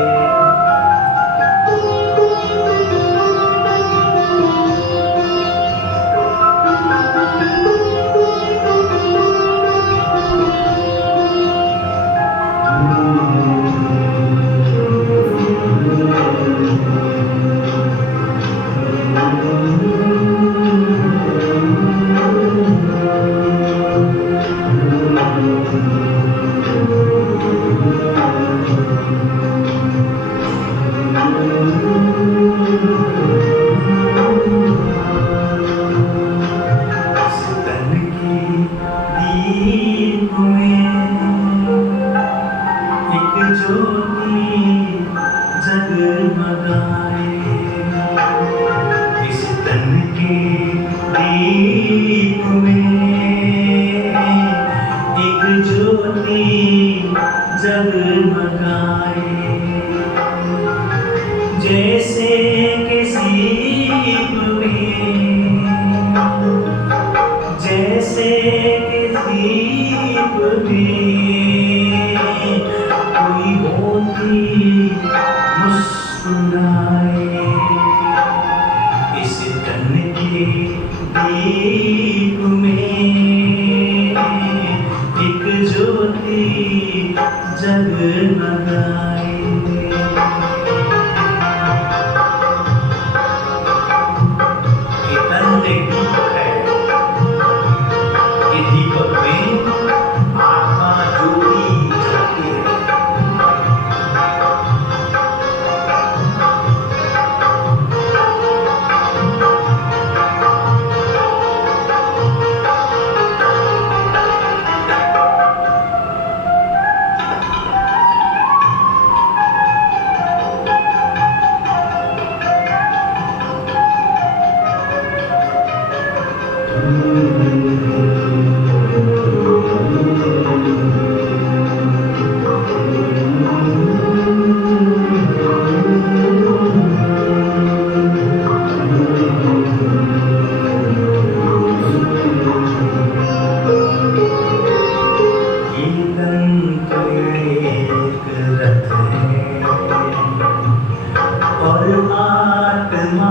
आत्मा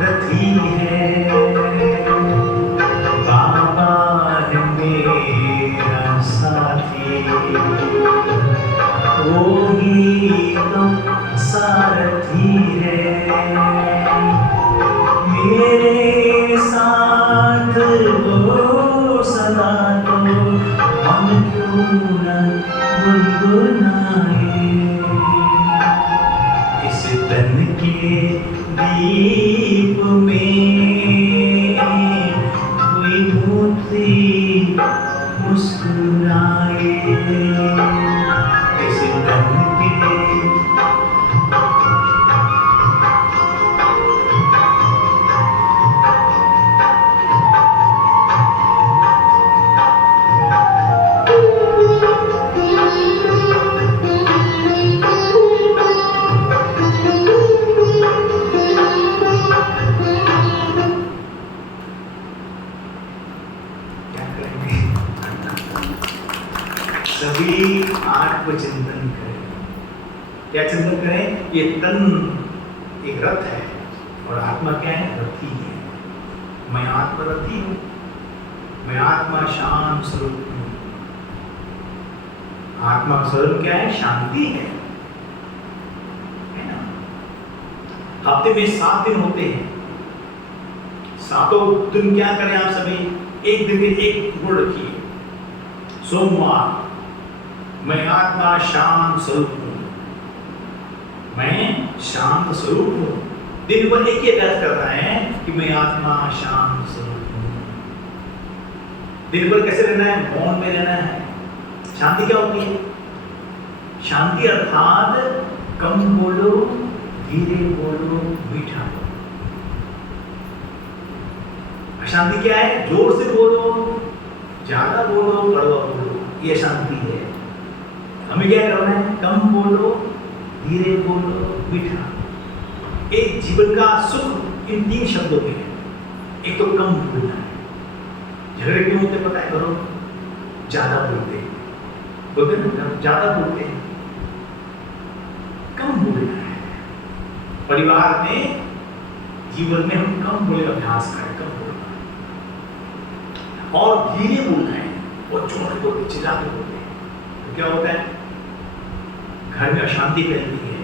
रथी है, बाबा है मेरा साथी, वो ही तो सारथी है, मेरे साथ वो सदा तो हम क्यों न गुनगुनाए, इस तन के दीप में कोई मोती मुस्कुराए, इस तन के सभी आत्मचिंतन करें। क्या चिंतन करें? ये तन एक रथ है और आत्मा क्या है? रथी है। मैं आत्मरथी हूं, मैं आत्मा शांत स्वरूप हूं। आत्मा का स्वरूप क्या है? शांति है ना? हफ्ते में 7 दिन होते हैं, सातों दिन क्या करें आप सभी? एक दिन में एक गुण रखिए। सोमवार मैं आत्मा शांत स्वरूप हूं, मैं शांत स्वरूप हूं। दिन भर एक ही अभ्यास करना है कि मैं आत्मा शांत स्वरूप हूं। दिन भर कैसे रहना है? मौन में रहना है। शांति क्या होती है? शांति अर्थात कम बोलो, धीरे बोलो, मीठा बोलो। अशांति क्या है? जोर से बोलो, ज्यादा बोलो, कड़वा बोलो, ये शांति है। हमें क्या करना है? कम बोलो, धीरे बोलो, मीठा। एक जीवन का सुख इन 3 शब्दों में है। एक तो कम बोलना है। झगड़े क्यों होते पता है? करो ज्यादा बोलते हैं, ज्यादा बोलते हैं। कम बोलना है। परिवार में, जीवन में हम कम बोले अभ्यास करें, कम बोलना और धीरे बोलना है और जोर से बोलते, चिल्ला के बोलते हैं। तो क्या होता है? घर में अशांति फैलती है।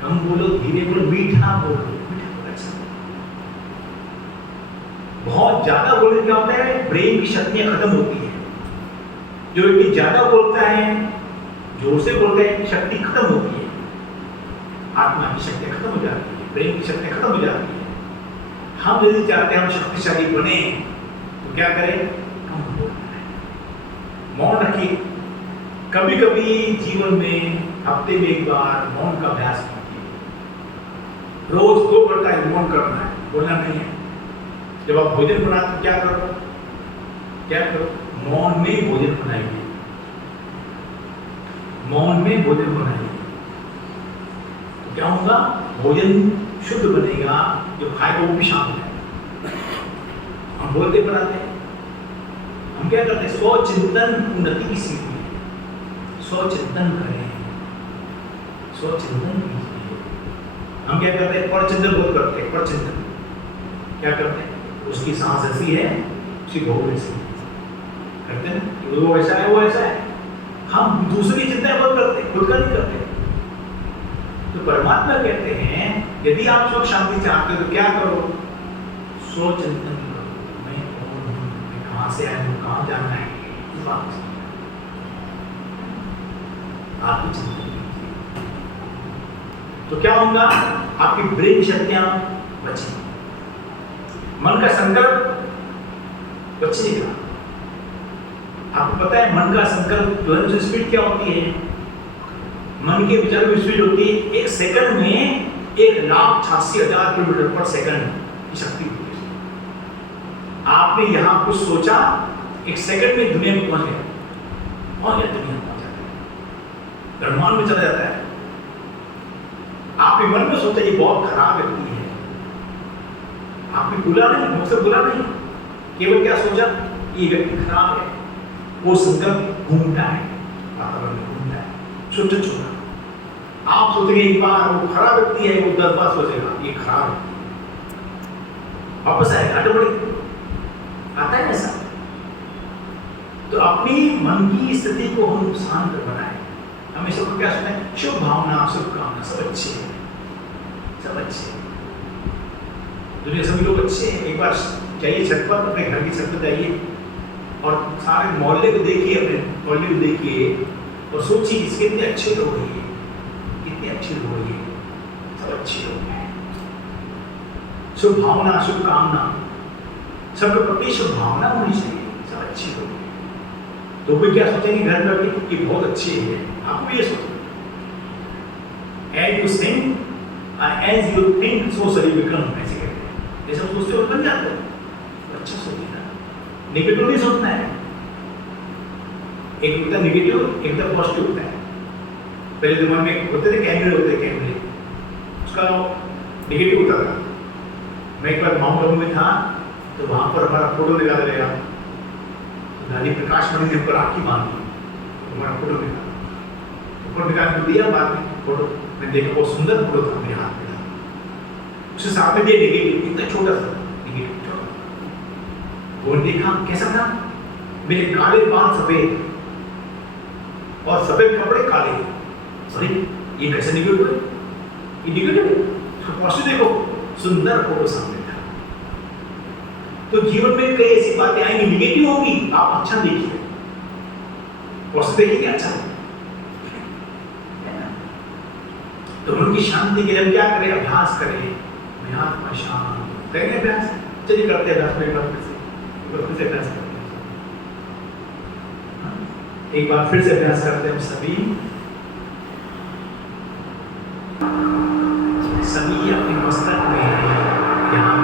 कम बोलो, धीरे बोलो, मीठा बोलो, मीठा बोलो। ऐसा बहुत ज्यादा बोलने क्या होता है? ब्रेन की शक्तियां खत्म होती है। जो व्यक्ति ज्यादा बोलता है, जोर से बोलता है, शक्ति खत्म होती है। आत्मा की शक्ति खत्म हो जाती है, ब्रेन की शक्ति खत्म हो जाती है। हम यदि चाहते हैं हम शक्तिशाली बने तो क्या करें? कम बोलना है, मौन रखिए। कभी कभी जीवन में हफ्ते में एक बार मौन का अभ्यास कीजिए। रोज 2 घंटा मौन करना है, बोलना नहीं है। जब आप भोजन बनाते तो क्या करो? क्या करो? मौन में भोजन बनाइए, मौन में भोजन बनाइए। तो क्या होगा? भोजन शुद्ध बनेगा, जो खाएगा वो भी शांत है। हम बोलते बनाते हैं, हम क्या करते हैं? स्वचिंतन उन्नति की सीढ़ी है। स्वचिंतन करें, स्वचिंतन कीजिए। हम क्या करते हैं? परचिंतन बहुत करते हैं। परचिंतन क्या करते हैं? उसकी सांस ऐसी है, उसकी भोग ऐसी है, करते हैं कि वो ऐसा है, वो ऐसा है। हम दूसरी चिंता बहुत करते हैं, खुद का नहीं करते। तो परमात्मा कहते हैं यदि आप सुख शांति चाहते हो तो क्या करो? स्वचिंतन करो। मैं कौन हूं? मैं कहां से आया हूं? कहां जाना है? इस बात को आत्मचिंतन कीजिए। तो क्या होगा? आपकी ब्रेन शक्तियां बचेंगी, मन का संकल्प बचेगा। आपको पता है मन का संकल्प जो स्पीड क्या होती है? मन के विचार की स्पीड होती है 1 सेकंड में 1,88,000 किलोमीटर पर सेकंड की शक्ति होती है। आपने यहां कुछ सोचा, 1 सेकंड में दुनिया में पहुंच गया, दुनिया में पहुंच जाता है, ब्रह्मांड में चला जाता है। आपने मन में सोचा ये बहुत खराब व्यक्ति है, आपने बुला नहीं, मुझसे बुला नहीं, केवल क्या सोचा? ये व्यक्ति खराब है। वो संकल्प घूमता है, वातावरण में घूमता है, छोटा छोटा आप सोचेंगे एक बार वो खराब व्यक्ति है, वो 10 बार सोचेगा ये खराब है, वापस आएगा, ऑटोमेटिक आता है ऐसा। तो अपनी मन की स्थिति को हम नुकसान कर बनाए, हमेशा को क्या सुने, शुभ भावना, शुभकामना, सब अच्छे हैं, सब अच्छे हैं, दुनिया सभी लोग अच्छे हैं। एक बार जाइए छत पर, अपने घर की छत पर जाइए और सारे मोहल्ले को देखिए, अपने मोहल्ले को देखिए और सोचिए कितने अच्छे लोग हैं, कितने अच्छे लोग हैं, सब अच्छे लोग हैं। शुभ भावना, शुभकामना, सबके प्रति शुभ भावना होनी चाहिए, सब अच्छे लोग हैं। तो कोई क्या सोचेंगे घर में कि बहुत अच्छे हैं, आपको ये सोचो, as you think so shall you become, ऐसे कहते हैं, जैसे सोचते हो बन जाते हो। तो अच्छा सोचिए ना, नेगेटिव नहीं सोचना है, एक होता है नेगेटिव, एक होता है पॉजिटिव होता है। पहले जमाने में होते थे कैमरे, होते कैमरे, उसका नेगेटिव होता था। मैं एक बार माउंट आबू में था, तो वहां पर हमारा फोटो निकाला गया, दादी प्रकाश मणि ने ऊपर राखी बांधी, हमारा फोटो निकाला, फोटो निकाल के दिया, बाद में फोटो मैं देखा, बहुत सुंदर फोटो था, मेरे हाथ में था। उसके साथ में दिया नेगेटिव, इतना छोटा सा नेगेटिव, वो देखा कैसा था, मेरे काले बाल सफेद और सफेद कपड़े काले, सॉरी ये कैसे नेगेटिव है, ये नेगेटिव है। उसको पॉजिटिव देखो, सुंदर फोटो सामने था। तो जीवन में कई ऐसी बातें आएंगी, नेगेटिव होगी, आप अच्छा देखिए, पॉजिटिव देखिए अच्छा है ना। तो उनकी शांति के लिए हम क्या करें, अभ्यास करें, मैं आत्मा शांत करेंगे, अभ्यास चलिए करते हैं, 10 मिनट बाद फिर से अभ्यास करते हैं। एक बार फिर से अभ्यास करते हैं हम सभी अपने मस्तक में ध्यान,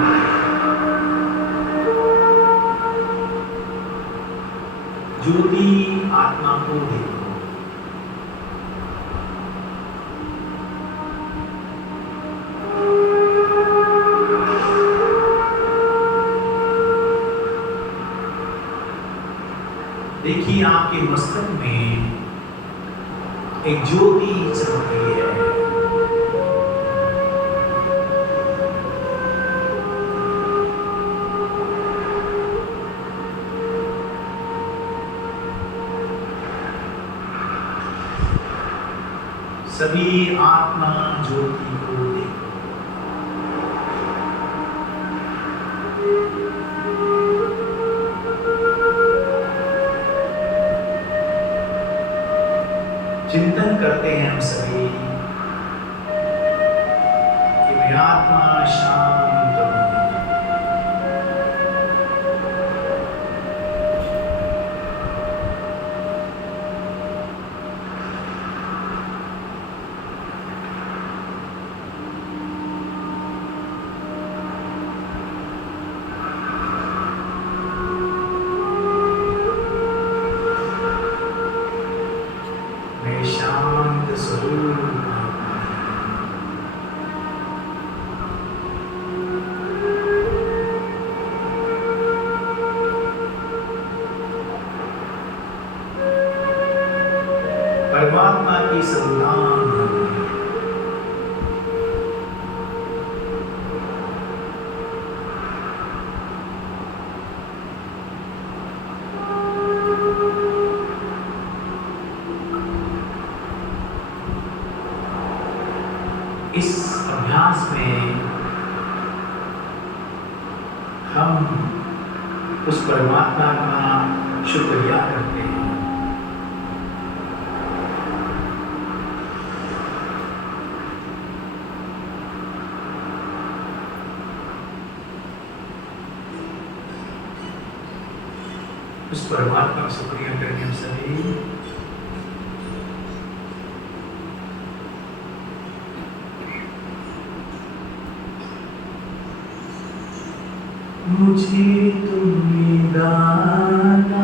ज्योति आत्मा को देखो, देखिए आपके मस्तक में एक ज्योति चमक रही है। सभी आत्मा ज्योति को देखो, चिंतन करते हैं हम सभी कि मैं आत्मा शांत हूं। शांत स्वरूप परमात्मा की संतान, इस अभ्यास में हम उस परमात्मा का शुक्रिया करते हैं। उस परमात्मा का शुक्रिया करके हम सभी मुझे तुमने दाता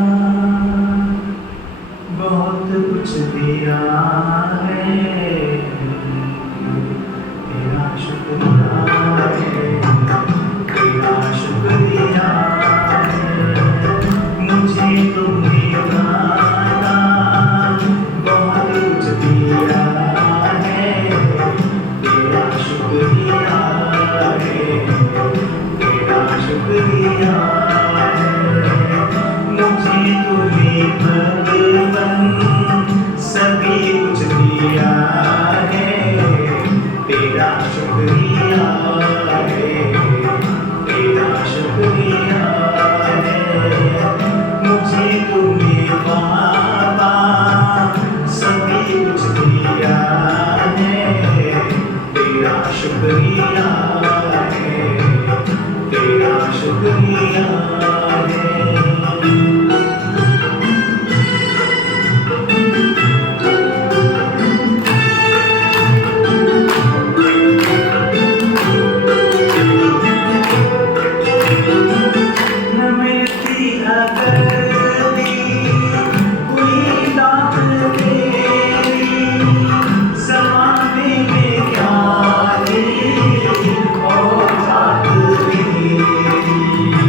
बहुत कुछ दिया है, तेरा शुक्रिया है, तेरा शुक्रिया है। मुझे तुमने दाता बहुत कुछ दिया है, शुक्रिया है, तेरा शुक्रिया है। मुझे तूने भगवन सभी कुछ दिया है, तेरा शुक्रिया है, तेरा शुक्रिया है। मुझे तूने बाबा सभी कुछ दिया है, तेरा शुक्रिया है, तेरा शुक्रिया है। न मिलती अगर दी कोई दात तेरी, ज़माने में क्या थी और बात तेरी।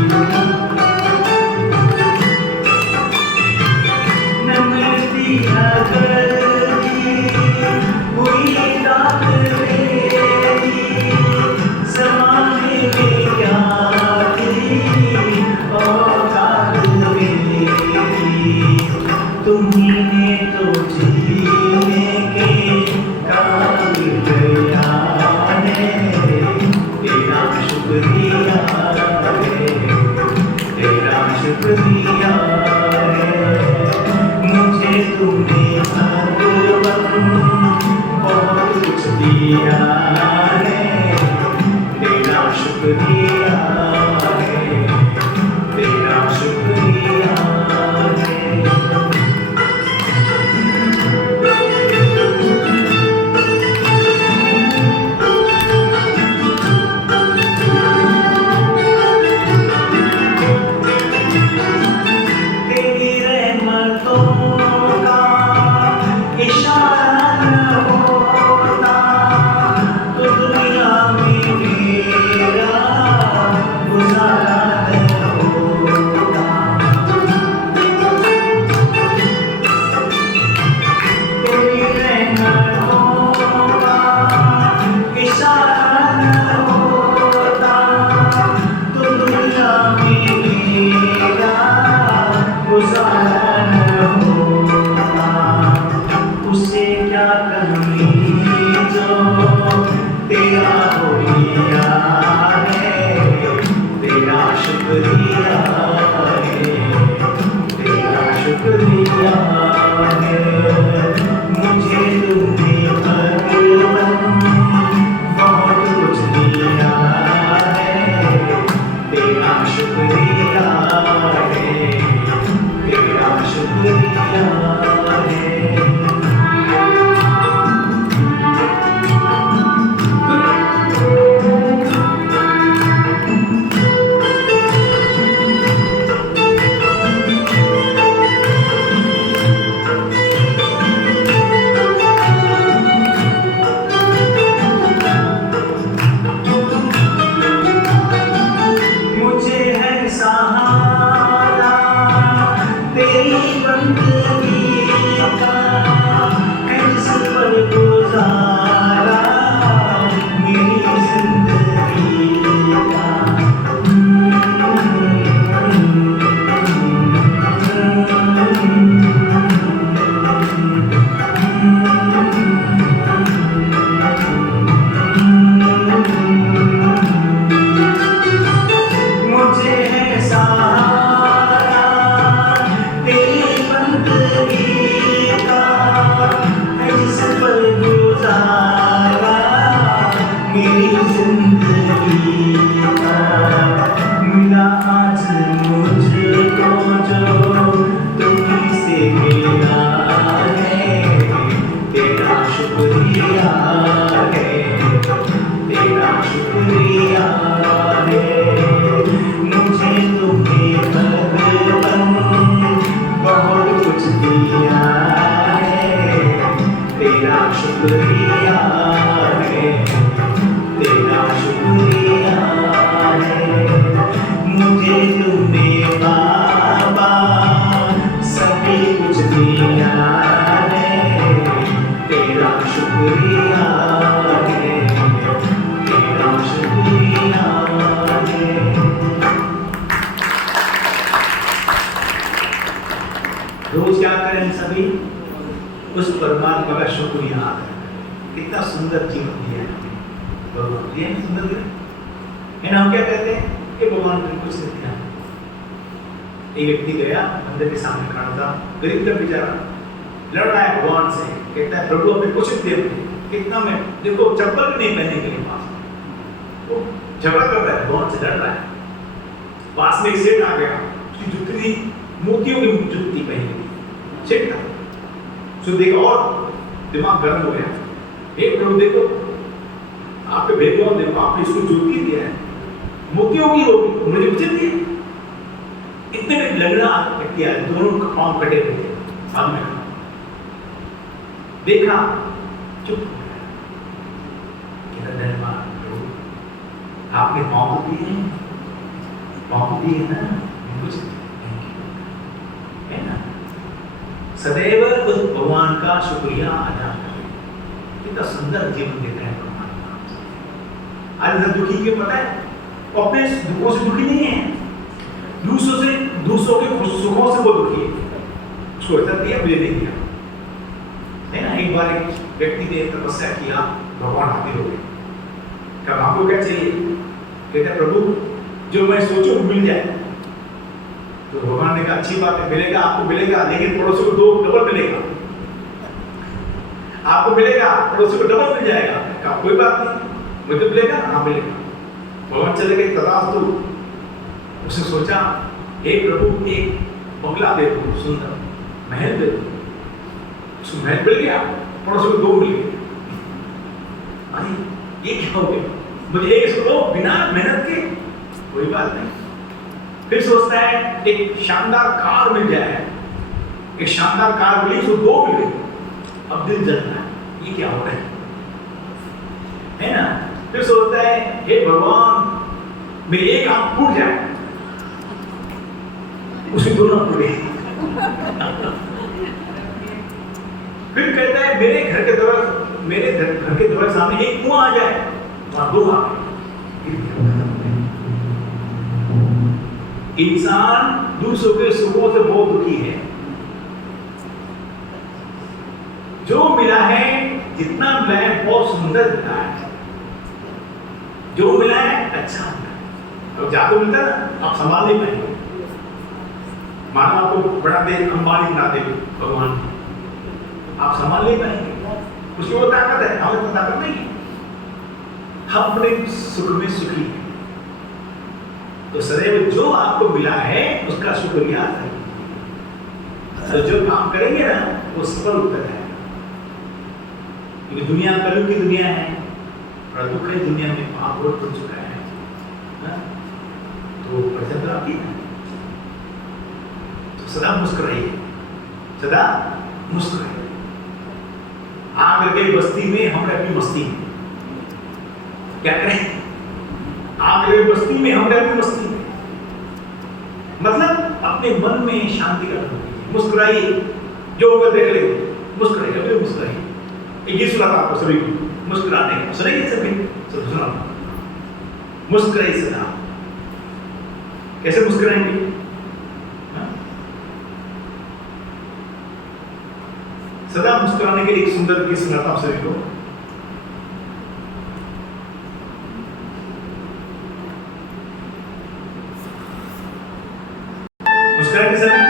सभी उस परमात्मा का शुक्रिया अदा करें। कितना सुंदर जीवन दिया है भगवान, दिया है सुंदर दिया है ना। हम क्या कहते हैं कि भगवान ने कुछ नहीं दिया। एक व्यक्ति गया मंदिर के सामने खड़ा था, गरीब का बेचारा, लड़ रहा है भगवान से, कहता है प्रभु हमें कुछ दे, कितना मैं देखो चप्पल भी नहीं पहनने के लिए पास, वो झगड़ा कर रहा है भगवान से, लड़ रहा है। पास में एक सेठ आ गया, उसकी जुत्ती मोतियों की जुत्ती पहनी थी, सेठ था। सो देखा और दिमाग गर्म हो गया, हे प्रभु देखो आपके भेदभाव देखो, आपने इसको जुत्ती दिया है मोतियों की, होगी मुझे कुछ दिया। इतने में लगना व्यक्ति आया, दोनों पांव कटे हुए थे सामने, देखा चुप हो गया। आपने पांव दिए हैं, पांव दिए ना, कुछ है ना। सदैव उस भगवान का शुक्रिया अदा करें। कितना सुंदर जीवन देता है भगवान। आज दुखी क्यों पता है? वो अपने दुखों से दुखी नहीं है, दूसरों के सुखों से वो दुखी है। उसको ऐसा दिया, मुझे नहीं दिया, है ना। एक बार एक व्यक्ति ने तपस्या किया, भगवान हाजिर हो गए। क्या आपको क्या चाहिए? कहते प्रभु जो मैं सोचूं मिल जाए। तो भगवान ने कहा अच्छी बात है, मिलेगा आपको मिलेगा, लेकिन पड़ोसी को 2 डबल मिलेगा। आपको मिलेगा, पड़ोसी को डबल मिल जाएगा। कहा कोई बात नहीं, मुझे मिलेगा, हाँ मिलेगा। भगवान चले गए, तथास्तु। उसने सोचा हे प्रभु एक बंगला दे दो, सुंदर महल दे दो। उसको महल मिल गया, पड़ोसी को 2 मिल गए। अरे ये क्या हो गया, मुझे एक इसको दो बिना मेहनत के, कोई बात नहीं। फिर सोचता है एक शानदार कार मिल जाए, एक शानदार कार मिली, उसको 2 मिल गई। अब दिल जलता है, ये क्या हो रहा है ना। फिर सोचता है हे भगवान मेरी एक आंख फूट जाए, उसे दोनों टूटे। फिर कहता है मेरे घर के द्वार सामने एक कुआं आ जाए, वहां 2 आ गए। इंसान दूसरों के सुखों से बहुत दुखी है। जो मिला है, जितना मिला है बहुत सुंदर मिला है, जो मिला है अच्छा मिला है। तो जादू मिलता ना, आप संभाल नहीं पाएंगे। मानो आपको बड़ा दे अंबानी बना दे भगवान, आप संभाल नहीं पाएंगे। उसकी वो ताकत है, हमें तो ताकत नहीं है। हम अपने सुख में सुखी है। तो सदैव जो आपको मिला है उसका शुक्रिया करें। तो जो काम करेंगे ना वो सफल उत्तर है। क्योंकि दुनिया कलयुग की दुनिया है, बड़ा दुख है दुनिया में, पाप बहुत बढ़ चुका है ना? तो प्रसन्न आपकी है, तो सदा मुस्कुराइए, सदा मुस्कुराइए। आग लगे बस्ती में, हम अपनी मस्ती में क्या करें? आग लगे बस्ती में, हम अपनी मस्ती में, मतलब अपने मन में शांति का अनुभव कीजिए, मुस्कुराइए। जो होगा देख लेंगे, मुस्कुराइए, अभी मुस्कुराइए। एक गीत सुनाता आपको सभी को मुस्कुराने का, सुनेंगे सभी? सब सुना, मुस्कुराइए सदा। कैसे मुस्कुराएंगे? सदा मुस्कुराने के लिए एक सुंदर गीत सुनाता आप सभी को। मुस्कुराएंगे सभी,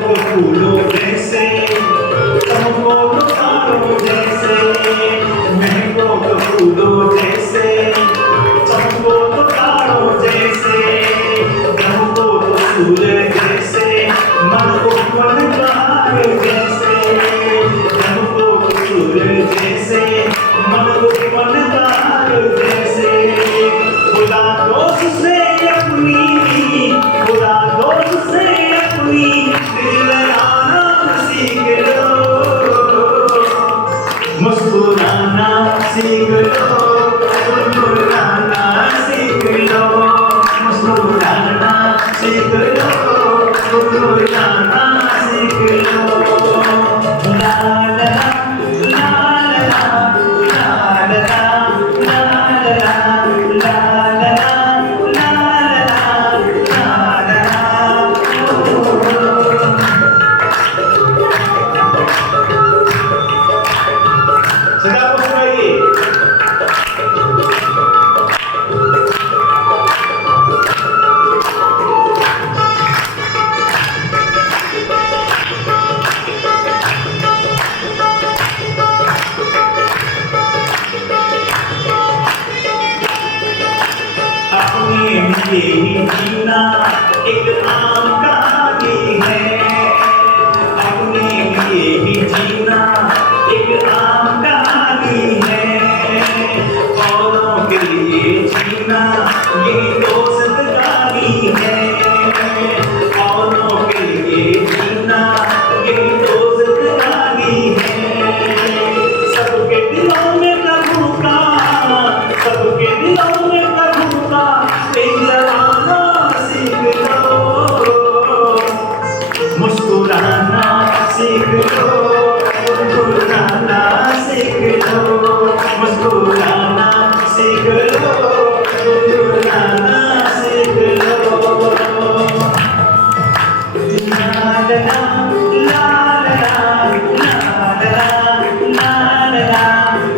तो फूलों जैसे, चमको तो तारों जैसे, महको तो फूलों जैसे, चमको तो तारों जैसे, चमको तो फूल जैसे, मन को मन बहार जैसे, चमको तो फूल जैसे, मन को मन बहार जैसे। खुदा दोस्त से अपनी, खुदा दोस्त से अपनी दिल लगाना सीख लो, मुस्कुराना सीख लो, मुस्कुराना सीख लो, मुस्कुराना सीख लो, मुस्कुराना सीख लो। ला ला ला ला ला ला ला ला ला ला ला ये जीना एक आम कहानी है, अपने लिए ही जीना एक आम कहानी है, औरों के लिए जीना ये दोस्तगानी है, औरों के लिए जीना ये दोस्तगानी है। सबके दिलों में प्रभु का, सबके दिलों में प्रभु का जलाना सीख लो, मुस्कुराना सीख लो, मुस्कुराना सीख लो, मुस्कुराना सीख लो, मुस्कुराना सीख लो। ला ला ला ला ला ला ला ला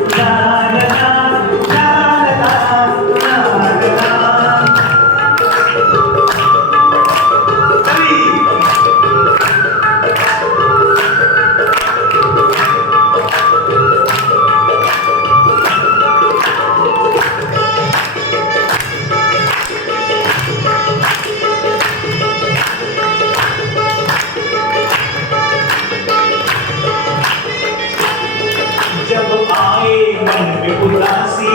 जब आए मन में उदासी,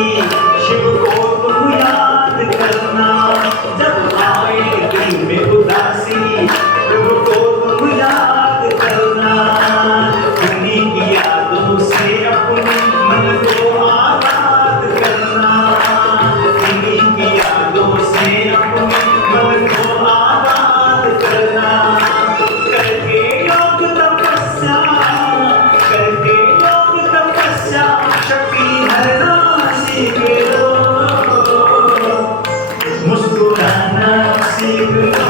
शिव को तुम याद करना, जब आए दिल में उदासी, शिव को तुम याद करना, उन्हीं की यादों से अपने मन को आबाद करना, उन्हीं की यादों से अपने मन को आबाद करना, करके योग तपस्या, करके योग तपस्या शक्ति भरना सीख लो, मुस्कुराना सीख लो,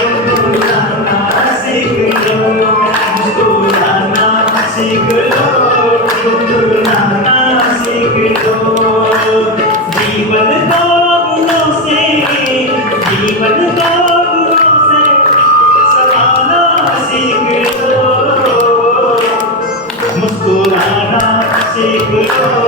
मुस्कुराना सीख लो, मुस्कुराना सीख लो, मुस्कुराना सीख लो। जीवन का गुणों से, जीवन का गुणों से सताना सीख लो, मुस्कुराना सीख लो,